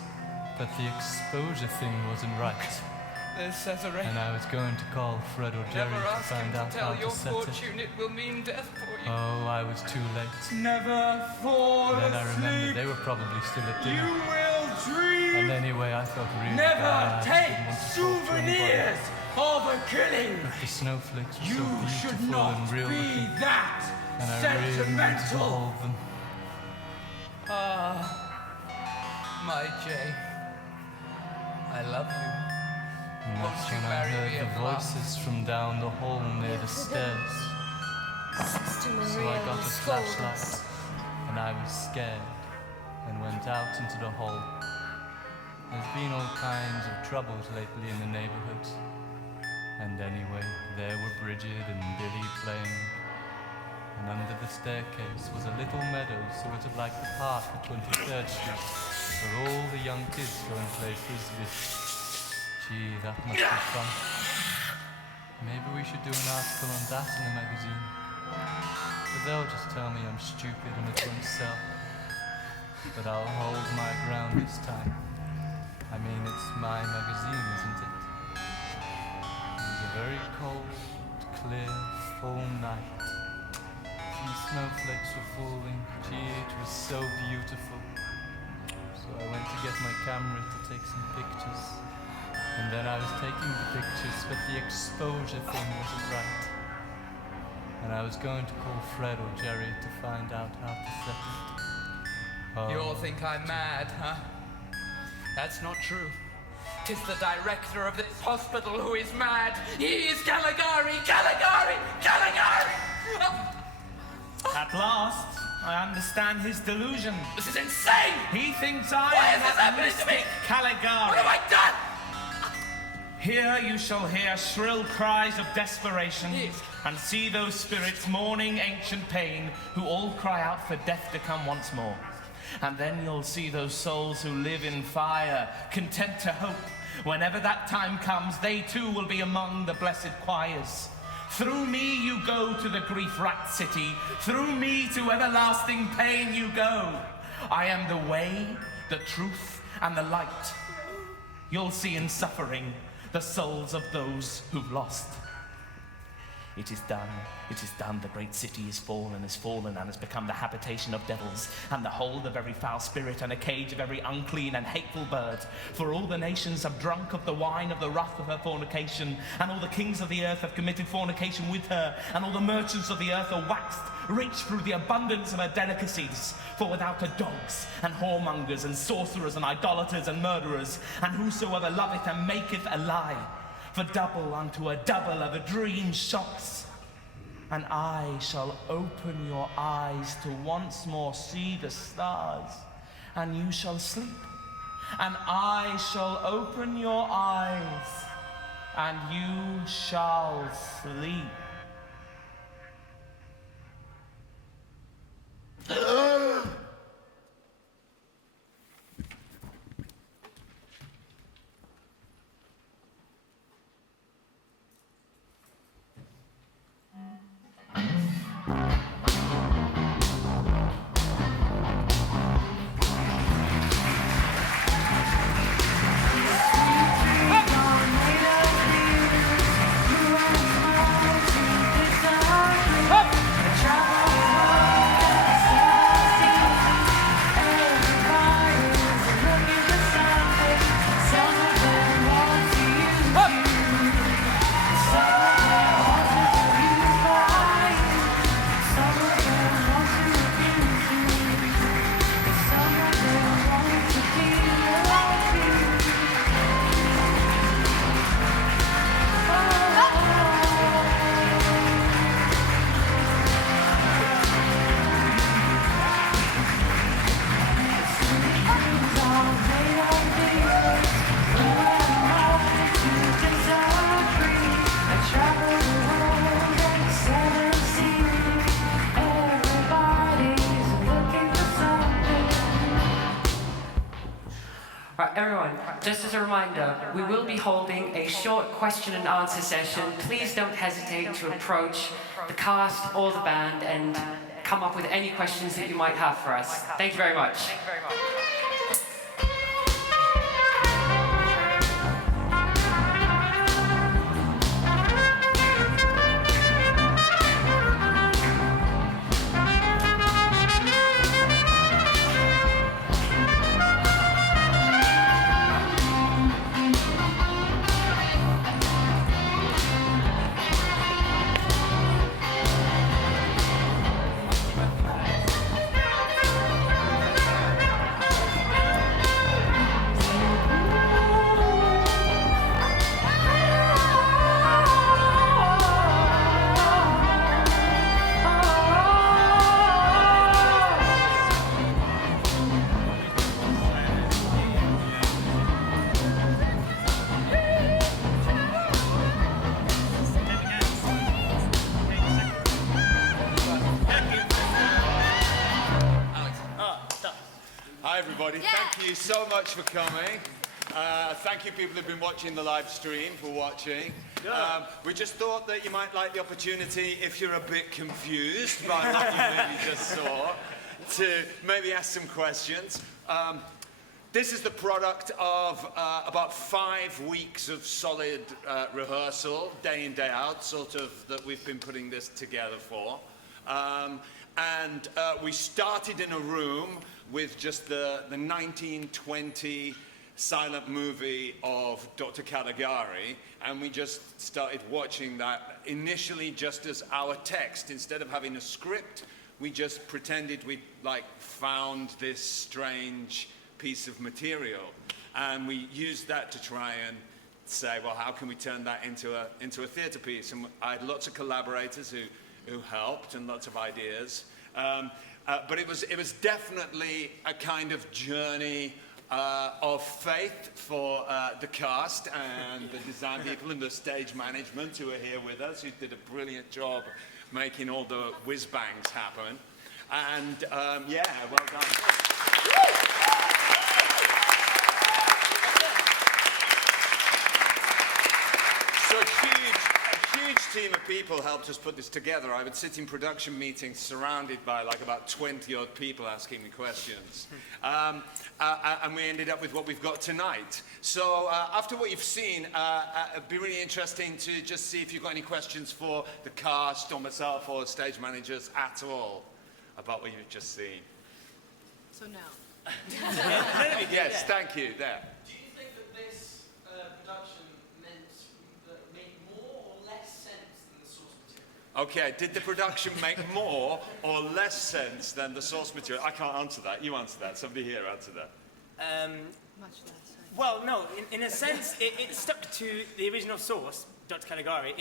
but the exposure thing wasn't right. There's Cesare. And I was going to call Fred or Jerry Never to ask him find to out tell how your to set fortune. it. It will mean death for you. Oh, I was too late. Never fall Then I remembered asleep. they were probably still at You dinner. will dream. And anyway, I felt really Never bad. I take didn't want to talk to anybody. souvenirs of a killing. But the snowflakes were You so should beautiful not and real be looking. that And I really wanted to sentimental. hold them. Ah, my Jay. I love you. And Won't that's you when I marry me heard the at last? voices from down the hall near the stairs. Sister So I Maria got will a scold flashlight, us. and I was scared, and went out into the hall. There's been all kinds of troubles lately in the neighborhood. And anyway, there were Bridget and Billy playing. And under the staircase was a little meadow, sort of like the park at 23rd Street, where all the young kids go and play frisbee. Gee, that must be fun. Maybe we should do an article on that in a magazine. But they'll just tell me I'm stupid and it won't sell. But I'll hold my ground this time. I mean, it's my magazine, isn't it? It was a very cold, clear, full night. Some snowflakes were falling. Gee, it was so beautiful. So I went to get my camera to take some pictures. And then I was taking the pictures, but the exposure thing wasn't right. And I was going to call Fred or Jerry to find out how to set it. Oh, You all think I'm mad, huh? That's not true. 'Tis the director of this hospital who is mad. He is Caligari! Caligari! Caligari! At last, I understand his delusion. This is insane! He thinks Why I is this am happening to me? Caligari. What have I done? Here you shall hear shrill cries of desperation Yes. and see those spirits mourning ancient pain who all cry out for death to come once more. And then you'll see those souls who live in fire, content to hope. Whenever that time comes, they too will be among the blessed choirs. Through me you go to the grief-racked city. Through me to everlasting pain you go. I am the way, the truth, and the light. You'll see in suffering the souls of those who've lost. It is done, the great city is fallen, and has become the habitation of devils, and the hold of every foul spirit, and a cage of every unclean and hateful bird. For all the nations have drunk of the wine of the wrath of her fornication, and all the kings of the earth have committed fornication with her, and all the merchants of the earth are waxed rich through the abundance of her delicacies. For without her dogs, and whoremongers, and sorcerers, and idolaters, and murderers, and whosoever loveth and maketh a lie, for double unto a double of a dream shocks. And I shall open your eyes to once more see the stars, and you shall sleep. And I shall open your eyes, and you shall sleep. Everyone, just as a reminder, we will be holding a short question and answer session. Please don't hesitate to approach the cast or the band and come up with any questions that you might have for us. Thank you very much. Thank you so much for coming. Thank you people who've been watching the live stream for watching. We just thought that you might like the opportunity, if you're a bit confused by what you maybe just saw, to maybe ask some questions. This is the product of about 5 weeks of solid rehearsal, day in, day out, sort of, that we've been putting this together for. We started in a room with just the 1920 silent movie of Dr. Caligari, and we just started watching that initially just as our text. Instead of having a script, we just pretended we'd found this strange piece of material, and we used that to try and say, well, how can we turn that into a theatre piece? And I had lots of collaborators who helped, and lots of ideas. But it was definitely a kind of journey of faith for the cast and the design people and the stage management who are here with us, who did a brilliant job making all the whiz-bangs happen. And yeah, well done. So a huge team of people helped us put this together. I would sit in production meetings surrounded by like about 20-odd people asking me questions. And we ended up with what we've got tonight. So after what you've seen, it'd be really interesting to just see if you've got any questions for the cast or myself or stage managers at all about what you've just seen. So now. Yes, thank you. There. Do you think that this production made more or less sense than the source material? Okay, did the production make more or less sense than the source material? I can't answer that. You answer that. Somebody here answer that. Much less. Well, no, in a sense, it stuck to the original source, Dr. Caligari.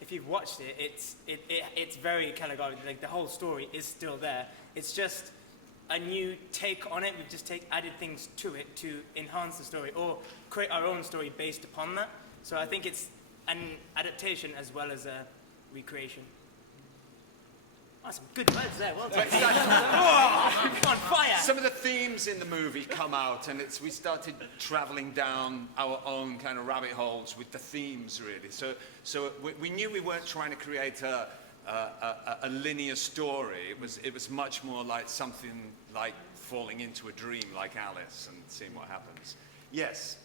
If you've watched it, it's very Caligari. Like, the whole story is still there. It's just a new take on it. We've just added things to it to enhance the story or create our own story based upon that. So I think it's an adaptation as well as a recreation. Oh, some good words there. Well done. Oh, on fire. Some of the themes in the movie come out, and we started traveling down our own kind of rabbit holes with the themes, really. So we knew we weren't trying to create a linear story. It was much more like something like falling into a dream, like Alice, and seeing what happens. Yes.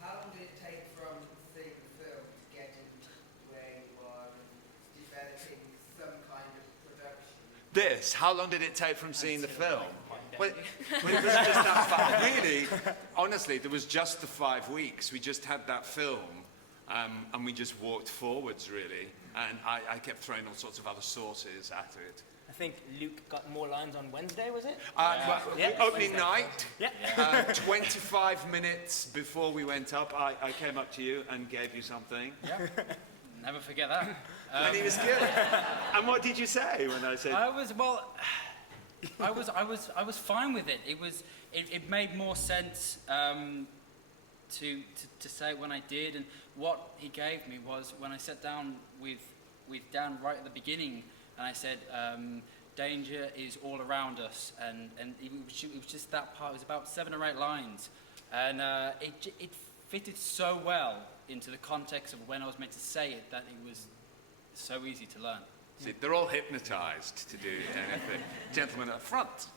How long did it take from seeing the film to get into where you are and developing some kind of production? How long did it take from seeing the film? Well, it was just that really, honestly, there was just the 5 weeks. We just had that film, and we just walked forwards, really. And I kept throwing all sorts of other sources at it. I think Luke got more lines on Wednesday, was it? Opening night, Yeah. 25 minutes before we went up, I came up to you and gave you something. Yeah. Never forget that. And he was good. And what did you say when I said? I was fine with it. It made more sense to say it when I did, and what he gave me was when I sat down with Dan right at the beginning, and I said, danger is all around us, and it was just that part. It was about 7 or 8 lines, and it fitted so well into the context of when I was meant to say it that it was so easy to learn. See, they're all hypnotized to do anything. Gentlemen up front.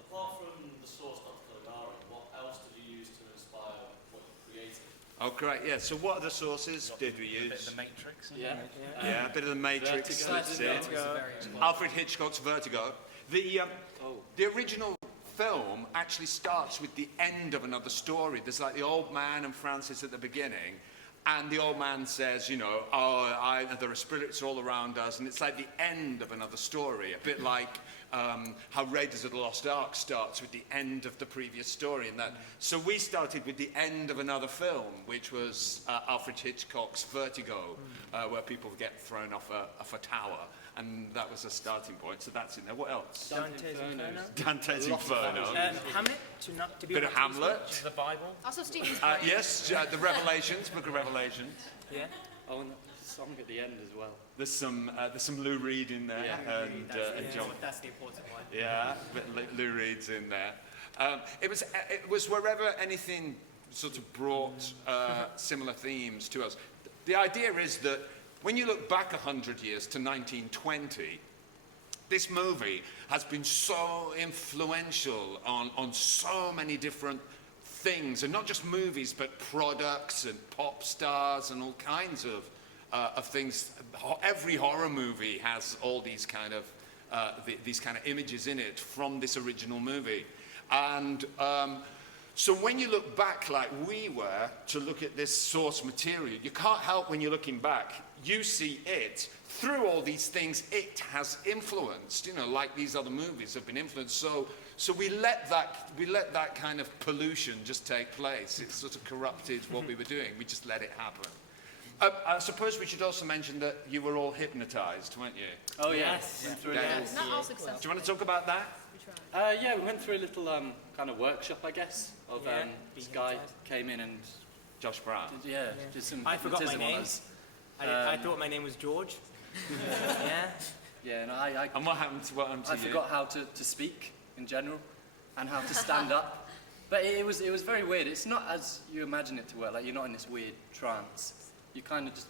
Apart from the source, Dr. Caligari, what else did you use to inspire what you created? Oh, great, yeah. So what other sources did we use? A bit of the Matrix. Yeah, a bit of the Matrix. That's it. Alfred Hitchcock's Vertigo. The original film actually starts with the end of another story. There's like the old man and Francis at the beginning, and the old man says, you know, there are spirits all around us, and it's like the end of another story, a bit like how Raiders of the Lost Ark starts with the end of the previous story. And that, so we started with the end of another film, which was Alfred Hitchcock's Vertigo, where people get thrown off a tower. And that was a starting point, so that's in there. What else? Dante's Inferno. Dante's Inferno. Hamlet. To be bit of Hamlet. The Bible. Also Stephen. Yes, the Revelations, Book of Revelations. Yeah. Oh, and the song at the end as well. There's some Lou Reed in there, and John. That's the important one. Yeah, but Lou Reed's in there. It was wherever anything sort of brought similar themes to us. The idea is that when you look back 100 years to 1920, this movie has been so influential on so many different things, and not just movies, but products and pop stars and all kinds of things. Every horror movie has all these kind of images in it from this original movie. And so when you look back like we were to look at this source material, you can't help when you're looking back, you see it through all these things it has influenced, you know, like these other movies have been influenced. So we let that kind of pollution just take place. It sort of corrupted what we were doing. We just let it happen. I suppose we should also mention that you were all hypnotized, weren't you? Oh yes. Went through Not all successful. Do you want to talk about that? Yeah, we went through a little kind of workshop, I guess. Of this guy came in and Josh Brown. Did some. I forgot my name. I thought my name was George. Yeah. Yeah, and I and what happened to you? I forgot how to speak in general, and how to stand up. But it was very weird. It's not as you imagine it to work. Like, you're not in this weird trance. You kind of just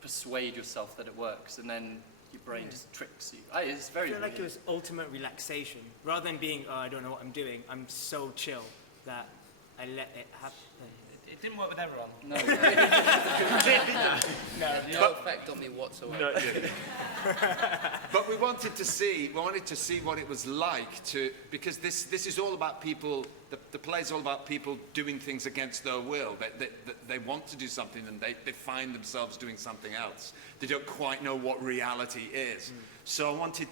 persuade yourself that it works, and then your brain just tricks you. It's I very feel like it weird. was ultimate relaxation. Rather than being, oh, I don't know what I'm doing, I'm so chill that I let it happen. It didn't work with everyone. No. No effect on me whatsoever. But we wanted to see what it was like to, because this is all about people, the play is all about people doing things against their will. They want to do something and they find themselves doing something else. They don't quite know what reality is. So I wanted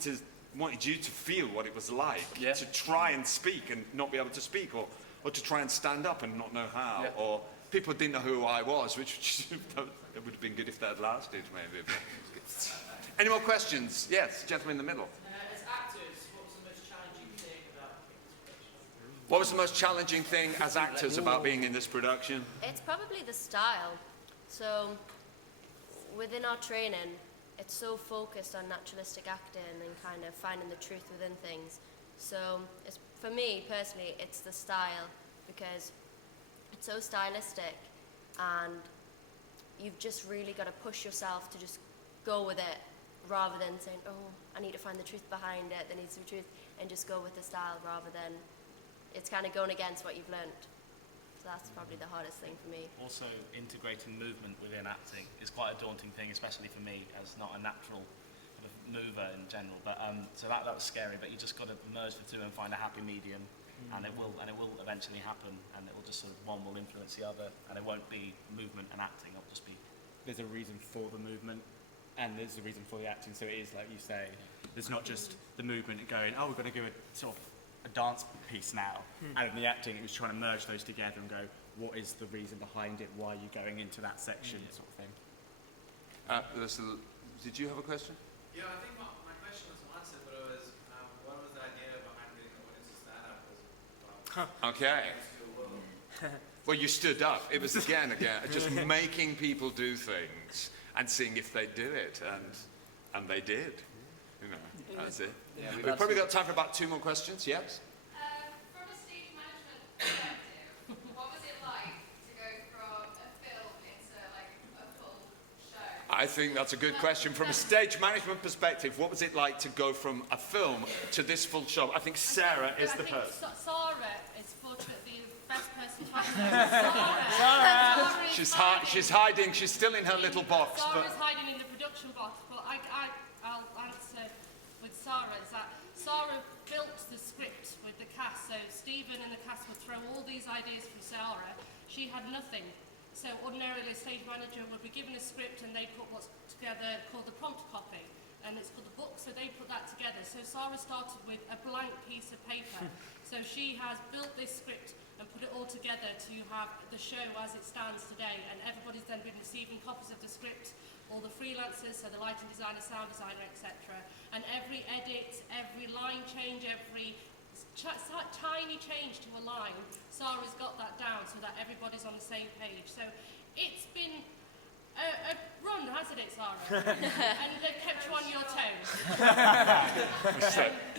you to feel what it was like, to try and speak and not be able to speak, or to try and stand up and not know how, or people didn't know who I was, which it would have been good if that had lasted, maybe. Any more questions? Yes, gentleman in the middle. As actors, what was the most challenging thing about this production? What was the most challenging thing as actors about being in this production? It's probably the style. So, within our training, it's so focused on naturalistic acting and kind of finding the truth within things. So, for me, personally, it's the style, because it's so stylistic, and you've just really got to push yourself to just go with it, rather than saying, oh, I need to find the truth behind it, there needs to be truth, and just go with the style, rather than it's kind of going against what you've learnt. So that's probably the hardest thing for me. Also, integrating movement within acting is quite a daunting thing, especially for me, as not a natural kind of mover in general. But so that was scary. But you just got to merge the two and find a happy medium, and it will eventually happen. And it will just sort of, one will influence the other, and it won't be movement and acting. It'll just be. There's a reason for the movement, and there's a reason for the acting. So it is like you say. There's not just the movement going, oh, we're going to do a sort of a dance piece now, and in the acting it was trying to merge those together and go, what is the reason behind it, why are you going into that section, sort of thing. Did you have a question? Yeah, I think my question was answered, but it was, what was the idea behind getting the audience to stand up? Okay. Well, you stood up. It was again, just making people do things and seeing if they do it, and they did. You know, that's it. Yeah, We've probably got time for about 2 more questions. Yes. From a stage management perspective, what was it like to go from a film into like a full show? I think that's a good question. From a stage management perspective, what was it like to go from a film to this full show? I think Sarah is the person. Sarah is fortunately the best person to answer. She's hiding. She's still in her little box. Sarah's hiding in the production box, but I'll answer with Sarah. Is that Sarah built the script with the cast, so Stephen and the cast would throw all these ideas from Sarah. She had nothing. So ordinarily a stage manager would be given a script and they put what's together called the prompt copy, and it's called the book, so they put that together. So Sarah started with a blank piece of paper. So she has built this script and put it all together to have the show as it stands today, and everybody's then been receiving copies of the script, all the freelancers, so the lighting designer, sound designer, etc. And every edit, every line change, every tiny change to a line, Sarah's got that down so that everybody's on the same page. So it's been a run, hasn't it, Sarah? And they've kept you on your toes.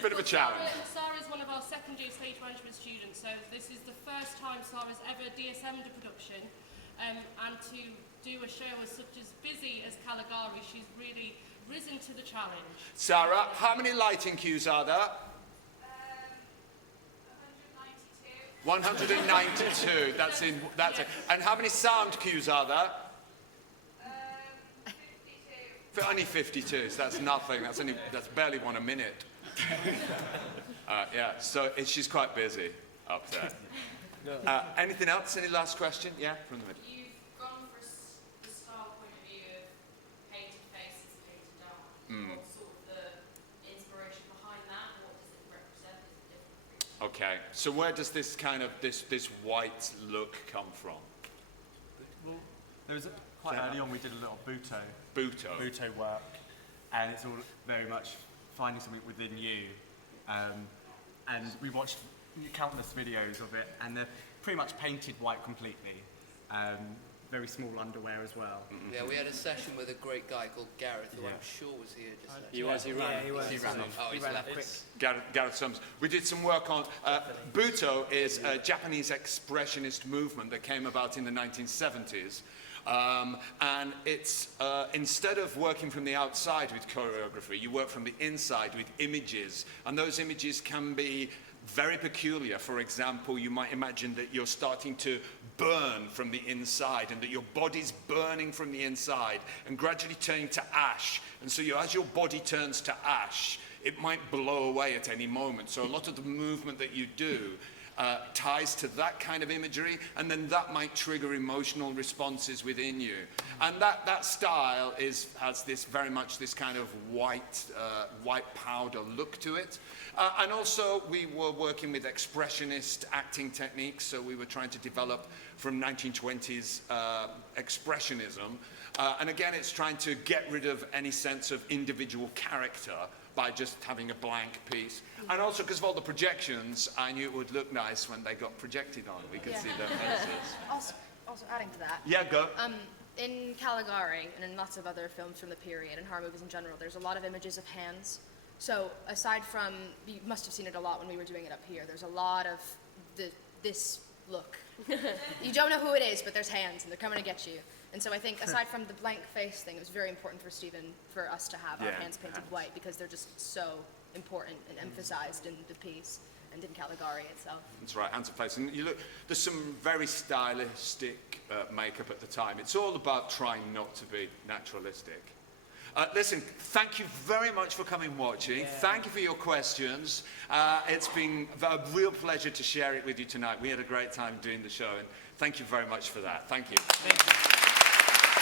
Bit of a challenge. Sarah's one of our second-year stage management students, so this is the first time Sarah's ever DSM'd a production, and to do a show as busy as Caligari, she's really risen to the challenge. Sarah, how many lighting cues are there? 192. That's it. And how many sound cues are there? 52. Only 52. So that's nothing. That's barely 1 a minute. Yeah. So she's quite busy up there. Anything else? Any last question? Yeah, from the middle. You've gone for the style point of view of painted faces, painted down. What's sort of the inspiration behind that? What does it represent? Is it different? Okay. So where does this kind of this white look come from? Well, there was quite early on we did a little Buto work, and it's all very much finding something within you. And we watched countless videos of it, and they're pretty much painted white completely. Very small underwear as well. Yeah, we had a session with a great guy called Gareth, who I'm sure was here just then. He ran off. Oh, he ran up quick. Gareth Summers. We did some work on Buto is a Japanese expressionist movement that came about in the 1970s. And it's, instead of working from the outside with choreography, you work from the inside with images. And those images can be very peculiar. For example, you might imagine that you're starting to burn from the inside and that your body's burning from the inside and gradually turning to ash. And so as your body turns to ash, it might blow away at any moment. So a lot of the movement that you do ties to that kind of imagery, and then that might trigger emotional responses within you. And that style has this very much this kind of white powder look to it. And also we were working with expressionist acting techniques, so we were trying to develop from 1920s expressionism. And again, it's trying to get rid of any sense of individual character by just having a blank piece. And also, because of all the projections, I knew it would look nice when they got projected on. We could see their faces. Also adding to that. Yeah, go. In Caligari and in lots of other films from the period and horror movies in general, there's a lot of images of hands. So aside from, you must have seen it a lot when we were doing it up here, there's a lot of this look. You don't know who it is, but there's hands and they're coming to get you. And so I think, aside from the blank face thing, it was very important for Stephen, for us to have our hands painted white, because they're just so important and emphasized in the piece and in Caligari itself. That's right, hands and face. And you look, there's some very stylistic makeup at the time. It's all about trying not to be naturalistic. Listen, thank you very much for coming watching. Thank you for your questions. It's been a real pleasure to share it with you tonight. We had a great time doing the show, and thank you very much for that. Thank you. Thank you.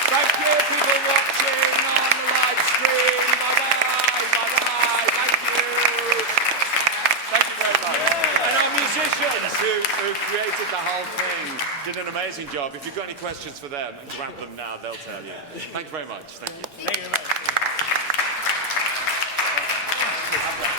Thank you, people watching on the live stream. Bye-bye, bye-bye, thank you. Thank you very much. And our musicians who created the whole thing did an amazing job. If you've got any questions for them, grab them now, they'll tell you. Thank you very much. Thank you. Thank you very much.